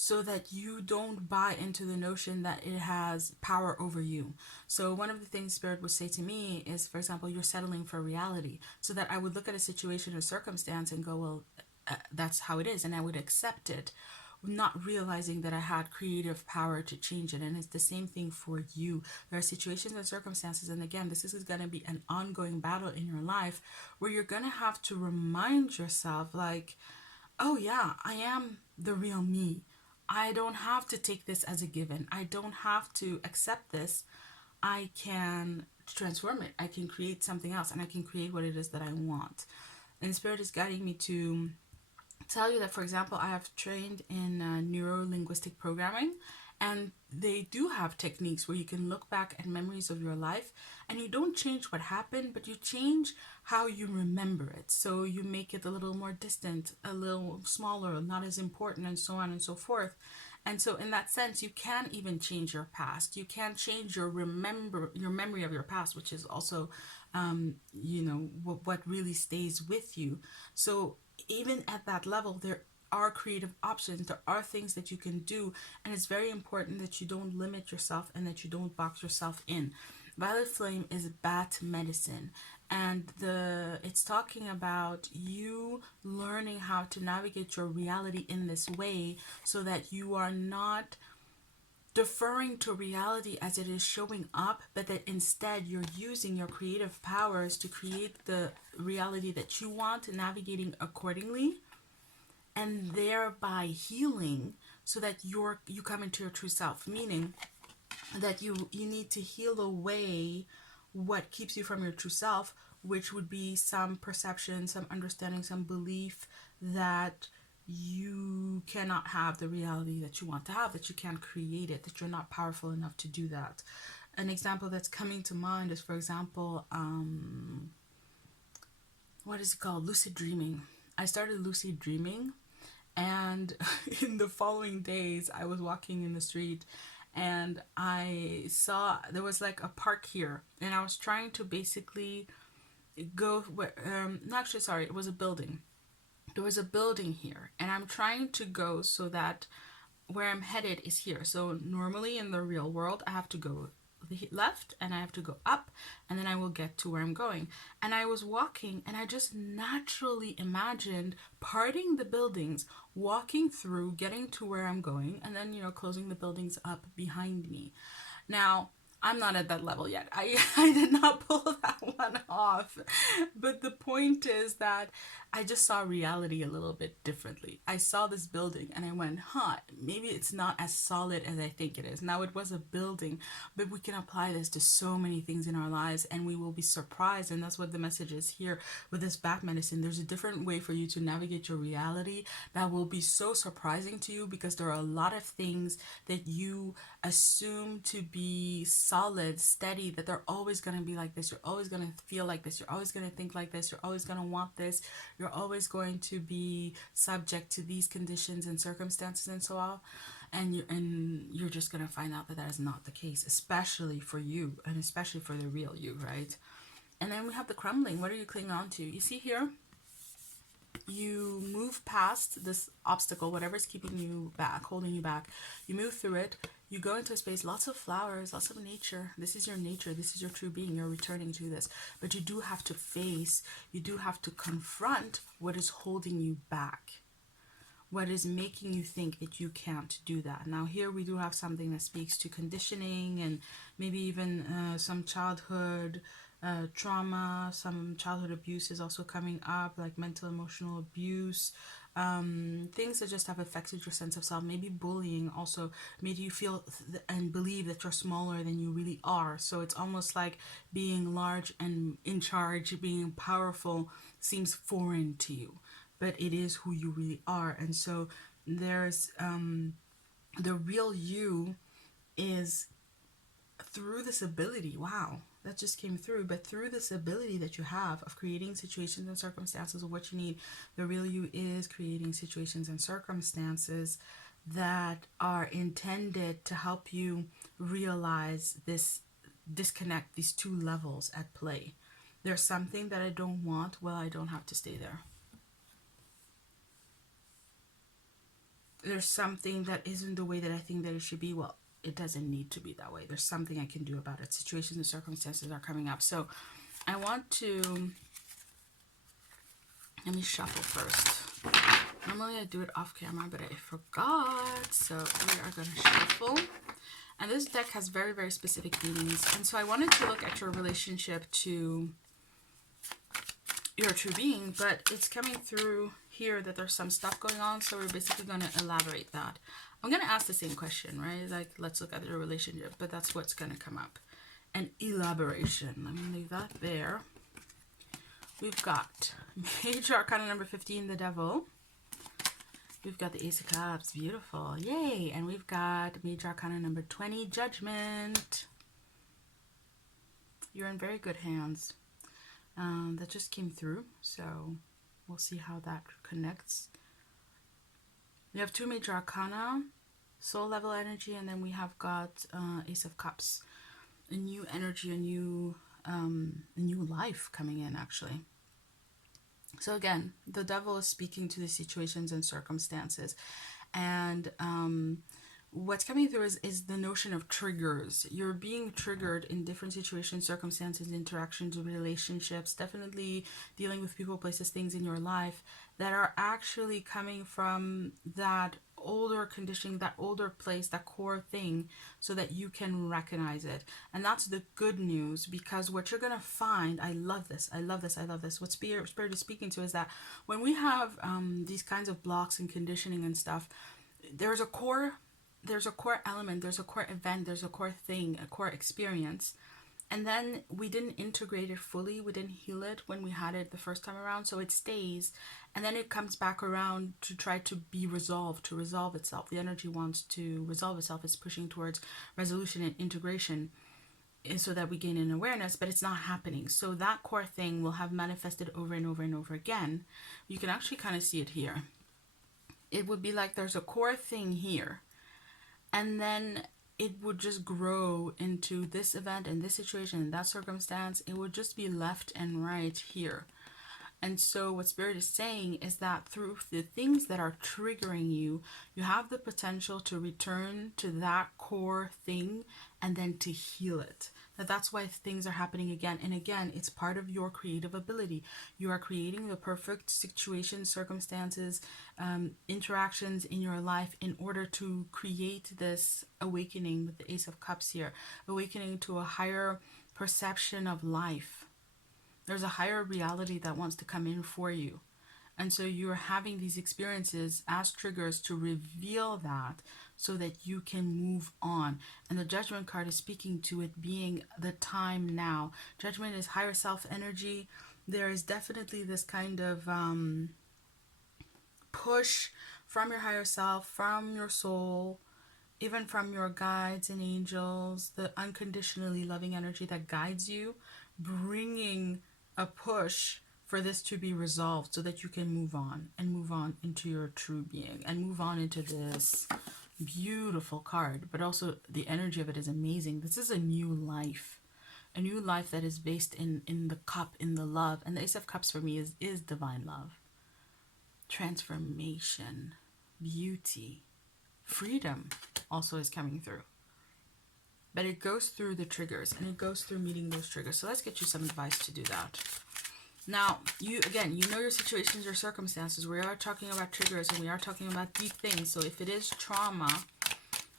so that you don't buy into the notion that it has power over you. So one of the things Spirit would say to me is, for example, you're settling for reality. So that I would look at a situation or circumstance and go, well, that's how it is, and I would accept it, not realizing that I had creative power to change it. And it's the same thing for you. There are situations and circumstances, and again, this is going to be an ongoing battle in your life, where you're going to have to remind yourself, like, oh yeah, I am the real me. I don't have to take this as a given. I don't have to accept this. I can transform it. I can create something else, and I can create what it is that I want. And Spirit is guiding me to tell you that, for example, I have trained in neuro-linguistic programming, And they do have techniques where you can look back at memories of your life and you don't change what happened, but you change how you remember it. So you make it a little more distant, a little smaller, not as important, and so on and so forth. And so in that sense, you can even change your past. You can change your memory of your past, which is also what really stays with you. So even at that level, there are creative options, there are things that you can do, and it's very important that you don't limit yourself and that you don't box yourself in. Violet flame is bat medicine, and it's talking about you learning how to navigate your reality in this way so that you are not deferring to reality as it is showing up, but that instead you're using your creative powers to create the reality that you want, navigating accordingly, and thereby healing, so that you come into your true self. Meaning that you need to heal away what keeps you from your true self, which would be some perception, some understanding, some belief that you cannot have the reality that you want to have, that you can't create it, that you're not powerful enough to do that. An example that's coming to mind is, for example, what is it called? Lucid dreaming. I started lucid dreaming, and in the following days, I was walking in the street and I saw there was like a park here, and I was trying to basically go where, actually, sorry, it was a building. There was a building here, and I'm trying to go so that where I'm headed is here. So normally in the real world, I have to go left and I have to go up, and then I will get to where I'm going. And I was walking and I just naturally imagined parting the buildings, walking through, getting to where I'm going, and then closing the buildings up behind me. Now, I'm not at that level yet. I did not pull that one off. But the point is that I just saw reality a little bit differently. I saw this building and I went, maybe it's not as solid as I think it is. Now, it was a building, but we can apply this to so many things in our lives, and we will be surprised. And that's what the message is here with this back medicine. There's a different way for you to navigate your reality that will be so surprising to you, because there are a lot of things that you assume to be solid, steady, that they're always going to be like this. You're always going to feel like this. You're always going to think like this. You're always going to want this. You're always going to be subject to these conditions and circumstances and so on. And you're just going to find out that is not the case, especially for you, and especially for the real you, right? And then we have the crumbling. What are you clinging on to? You see here, you move past this obstacle, whatever's keeping you back, holding you back. You move through it. You go into a space, lots of flowers, lots of nature. This is your nature. This is your true being. You're returning to this. But you do have to face, you do have to confront what is holding you back, what is making you think that you can't do that. Now, here we do have something that speaks to conditioning, and maybe even some childhood trauma, some childhood abuse is also coming up, like mental, emotional abuse, things that just have affected your sense of self. Maybe bullying also made you feel and believe that you're smaller than you really are. So it's almost like being large and in charge, being powerful seems foreign to you, but it is who you really are. And so there's the real you is through this ability. Wow, that just came through. But through this ability that you have of creating situations and circumstances of what you need, the real you is creating situations and circumstances that are intended to help you realize this disconnect, these two levels at play. There's something that I don't want. Well, I don't have to stay there. There's something that isn't the way that I think that it should be. Well, it doesn't need to be that way. There's something I can do about it. Situations and circumstances are coming up. So I want to, let me shuffle first. Normally I do it off camera, but I forgot. So we are going to shuffle. And this deck has very, very specific meanings. And so I wanted to look at your relationship to your true being, but it's coming through here that there's some stuff going on. So we're basically going to elaborate that. I'm going to ask the same question, right? Like, let's look at your relationship, but that's what's going to come up. An elaboration. Let me leave that there. We've got Major Arcana number 15, the Devil. We've got the Ace of Cups. Beautiful. Yay. And we've got Major Arcana number 20, Judgment. You're in very good hands. That just came through. So we'll see how that connects. We have 2 Major Arcana, Soul Level Energy, and then we have got Ace of Cups. A new energy, a new life coming in, actually. So again, the devil is speaking to the situations and circumstances. And what's coming through is the notion of triggers. You're being triggered in different situations, circumstances, interactions, relationships, definitely dealing with people, places, things in your life that are actually coming from that older conditioning, that older place, that core thing, so that you can recognize it. And that's the good news, because what you're going to find, I love this, what spirit is speaking to is that when we have these kinds of blocks and conditioning and stuff, there's a core element, there's a core event, there's a core thing, a core experience. And then we didn't integrate it fully. We didn't heal it when we had it the first time around. So it stays. And then it comes back around to try to be resolved, to resolve itself. The energy wants to resolve itself. It's pushing towards resolution and integration so that we gain an awareness, but it's not happening. So that core thing will have manifested over and over and over again. You can actually kind of see it here. It would be like there's a core thing here. And then it would just grow into this event and this situation and that circumstance. It would just be left and right here. And so what Spirit is saying is that through the things that are triggering you, you have the potential to return to that core thing and then to heal it. That's why things are happening again and again. It's part of your creative ability. You are creating the perfect situations, circumstances, interactions in your life in order to create this awakening with the Ace of Cups here. Awakening to a higher perception of life. There's a higher reality that wants to come in for you. And so you're having these experiences as triggers to reveal that so that you can move on. And the Judgment card is speaking to it being the time now. Judgment is higher self energy. There is definitely this kind of push from your higher self, from your soul, even from your guides and angels, the unconditionally loving energy that guides you, bringing a push for this to be resolved so that you can move on and move on into your true being and move on into this beautiful card. But also the energy of it is amazing. This is a new life that is based in the cup, in the love. And the Ace of Cups for me is divine love, transformation, beauty, freedom also is coming through. But it goes through the triggers and it goes through meeting those triggers. So let's get you some advice to do that. Now, you know your situations, your circumstances. We are talking about triggers and we are talking about deep things. So if it is trauma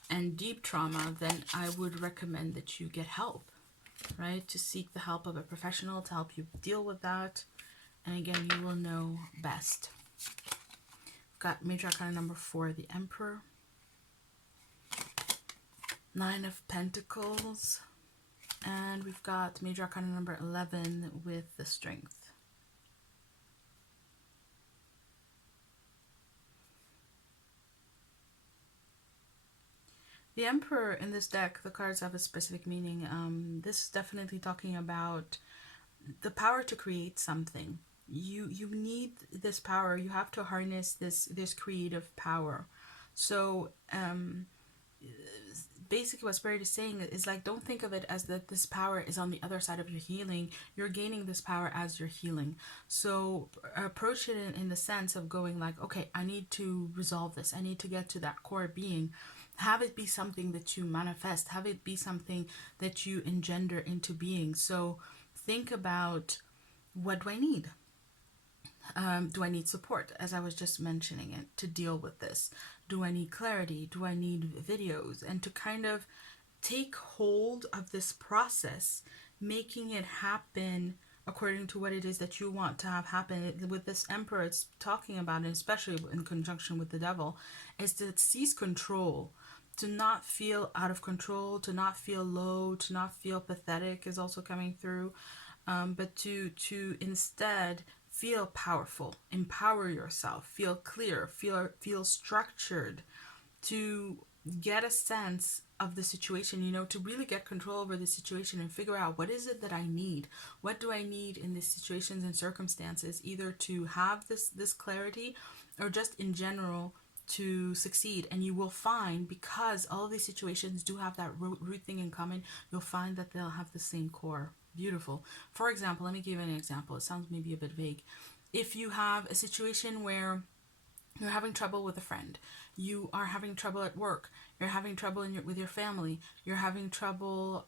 and deep trauma, then I would recommend that you get help, right? To seek the help of a professional to help you deal with that. And again, you will know best. We've got Major Arcana number 4, the Emperor. 9 of Pentacles. And we've got Major Arcana number 11 with the Strength. The Emperor in this deck, the cards have a specific meaning. This is definitely talking about the power to create something. You need this power. You have to harness this creative power. So basically what Spirit is saying is like, don't think of it as that this power is on the other side of your healing. You're gaining this power as you're healing. So approach it in the sense of going like, okay, I need to resolve this. I need to get to that core being. Have it be something that you manifest. Have it be something that you engender into being. So think about, what do I need? Do I need support, as I was just mentioning it, to deal with this? Do I need clarity? Do I need videos? And to kind of take hold of this process, making it happen according to what it is that you want to have happen. With this Emperor, it's talking about, and especially in conjunction with the Devil, is to seize control, to not feel out of control, to not feel low, to not feel pathetic is also coming through, but to instead feel powerful, empower yourself, feel clear, feel structured, to get a sense of the situation, you know, to really get control over the situation and figure out what is it that I need. What do I need in these situations and circumstances, either to have this clarity or just in general to succeed. And you will find, because all of these situations do have that root thing in common, you'll find that they'll have the same core. Beautiful. For example, let me give you an example. It sounds maybe a bit vague. If you have a situation where you're having trouble with a friend, you are having trouble at work, you're having trouble with your family, you're having trouble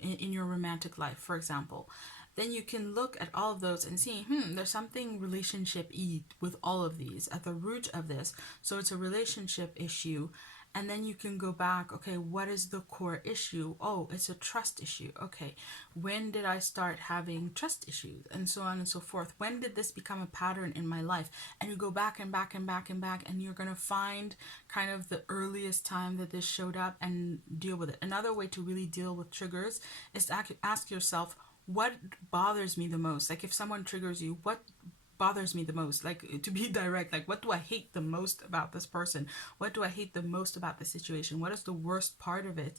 in your romantic life, for example, then you can look at all of those and see, there's something relationship-y with all of these at the root of this. So it's a relationship issue. And then you can go back, okay, what is the core issue? Oh, it's a trust issue. Okay, when did I start having trust issues? And so on and so forth. When did this become a pattern in my life? And you go back and back and back and back, and you're going to find kind of the earliest time that this showed up and deal with it. Another way to really deal with triggers is to ask yourself, what bothers me the most? Like, if someone triggers you, what bothers me the most? Like, to be direct, like, what do I hate the most about this person? What do I hate the most about the situation? What is the worst part of it?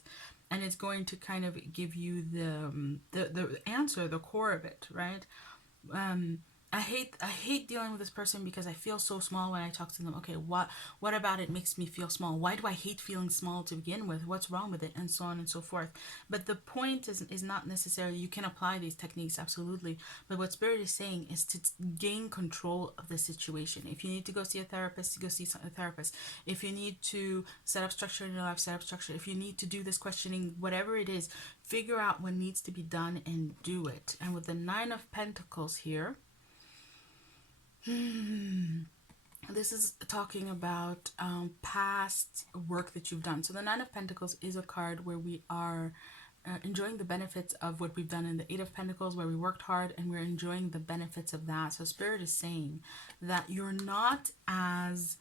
And it's going to kind of give you the answer, the core of it, right? I hate dealing with this person because I feel so small when I talk to them. Okay, what about it makes me feel small? Why do I hate feeling small to begin with? What's wrong with it? And so on and so forth. But the point is not necessarily, you can apply these techniques, absolutely. But what Spirit is saying is to gain control of the situation. If you need to go see a therapist, go see a therapist. If you need to set up structure in your life, set up structure. If you need to do this questioning, whatever it is, figure out what needs to be done and do it. And with the 9 of Pentacles here, this is talking about past work that you've done. So the 9 of Pentacles is a card where we are enjoying the benefits of what we've done in the 8 of Pentacles, where we worked hard and we're enjoying the benefits of that. So Spirit is saying that you're not as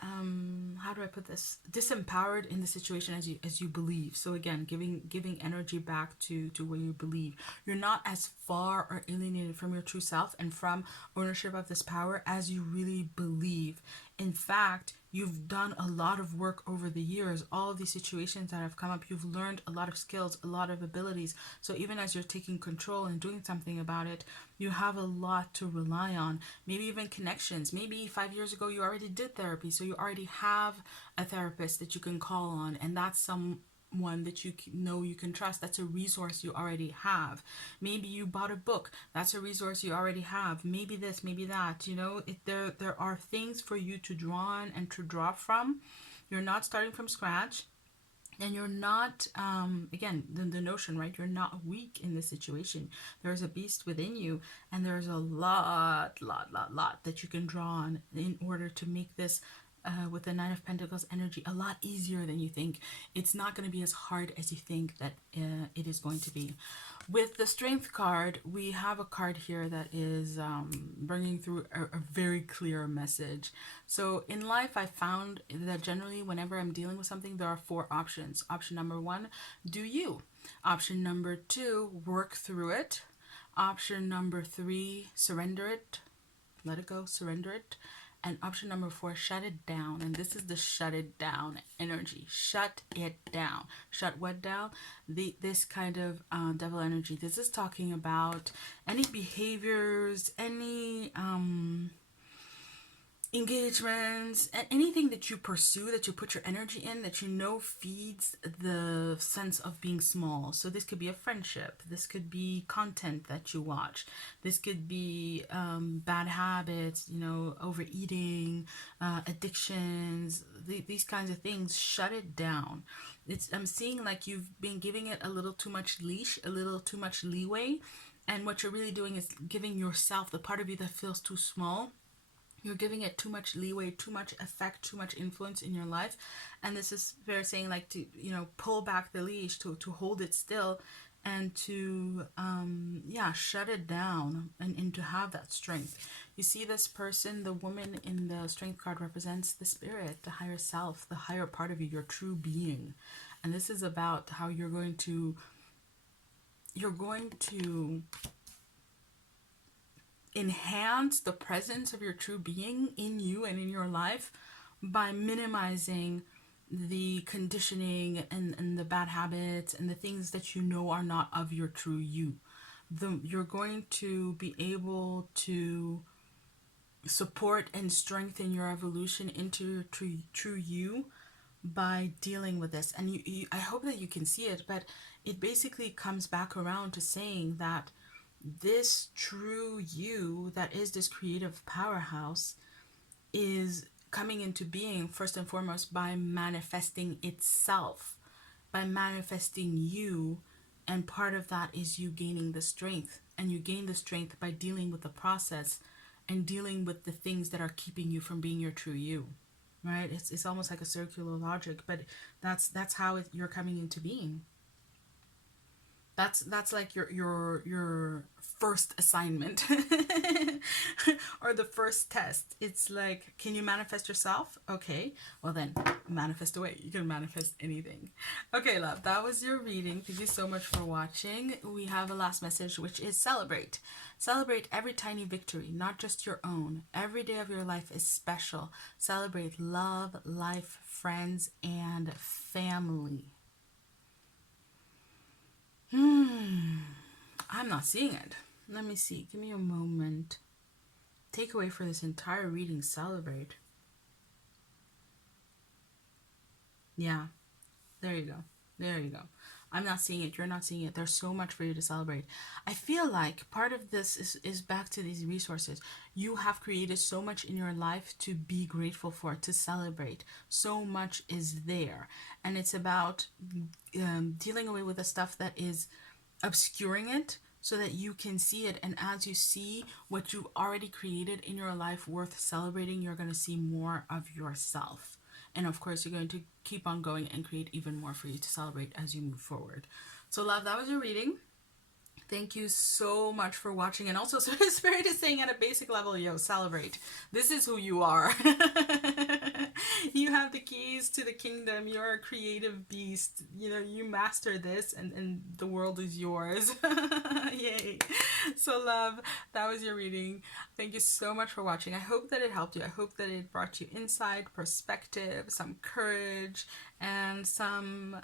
how do I put this, disempowered in the situation as you believe. So again, giving energy back to where you believe. You're not as far or alienated from your true self and from ownership of this power as you really believe. In fact, you've done a lot of work over the years. All of these situations that have come up, you've learned a lot of skills, a lot of abilities. So even as you're taking control and doing something about it, you have a lot to rely on. Maybe even connections. Maybe 5 years ago you already did therapy, so you already have a therapist that you can call on, and that's someone that you know you can trust. That's a resource you already have. Maybe you bought a book. That's a resource you already have. Maybe this, maybe that. You know, there are things for you to draw on and to draw from. You're not starting from scratch. And you're not, again, the notion, right? You're not weak in this situation. There's a beast within you, and there's a lot that you can draw on in order to make this, with the 9 of Pentacles energy, a lot easier than you think. It's not going to be as hard as you think that it is going to be. With the Strength card, we have a card here that is bringing through a very clear message. So in life, I found that generally whenever I'm dealing with something, there are 4 options. Option number 1, do you. Option number 2, work through it. Option number 3, surrender it. Let it go, surrender it. And option number 4, shut it down. And this is the shut it down energy. Shut it down. Shut what down? This kind of devil energy. This is talking about any behaviors, any engagements, and anything that you pursue, that you put your energy in, that you know feeds the sense of being small. So this could be a friendship, this could be content that you watch, this could be bad habits, you know, overeating, addictions, these kinds of things. Shut it down. I'm seeing like you've been giving it a little too much leash, a little too much leeway, and what you're really doing is giving yourself, the part of you that feels too small, you're giving it too much leeway, too much effect, too much influence in your life. And this is very saying, like, to, you know, pull back the leash, to hold it still, and to shut it down, and to have that strength. You see this person, the woman in the Strength card, represents the spirit, the higher self, the higher part of you, your true being. And this is about how you're going to enhance the presence of your true being in you and in your life by minimizing the conditioning and the bad habits and the things that you know are not of your true you. You're going to be able to support and strengthen your evolution into your true you by dealing with this. And I hope that you can see it, but it basically comes back around to saying that this true you that is this creative powerhouse is coming into being first and foremost by manifesting itself, by manifesting you. And part of that is you gaining the strength, and you gain the strength by dealing with the process and dealing with the things that are keeping you from being your true you, right? It's almost like a circular logic, but that's how you're coming into being. That's like your first assignment or the first test. It's like, can you manifest yourself? Okay, well then manifest away. You can manifest anything. Okay, love, that was your reading. Thank you so much for watching. We have a last message, which is celebrate. Celebrate every tiny victory, not just your own. Every day of your life is special. Celebrate love, life, friends, and family. I'm not seeing it. Let me see. Give me a moment. Takeaway for this entire reading, celebrate. Yeah. There you go. There you go. I'm not seeing it. You're not seeing it. There's so much for you to celebrate. I feel like part of this is back to these resources. You have created so much in your life to be grateful for, to celebrate. So much is there. And it's about dealing away with the stuff that is obscuring it so that you can see it. And as you see what you've already created in your life worth celebrating, you're going to see more of yourself. And of course, you're going to keep on going and create even more for you to celebrate as you move forward. So love, that was your reading. Thank you so much for watching. And also, Spirit is saying at a basic level, yo, celebrate. This is who you are. You have the keys to the kingdom. You're a creative beast. You know, you master this and the world is yours. Yay. So love, that was your reading. Thank you so much for watching. I hope that it helped you. I hope that it brought you insight, perspective, some courage, and some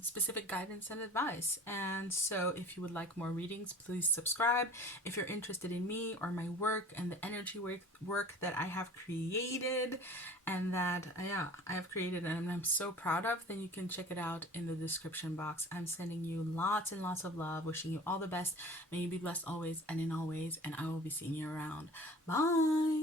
specific guidance and advice. And so if you would like more readings, please subscribe. If you're interested in me or my work and the energy work that I have created and that I have created and I'm so proud of, then you can check it out in the description box. I'm sending you lots and lots of love, wishing you all the best. May you be blessed always and in all ways, and I will be seeing you around. Bye.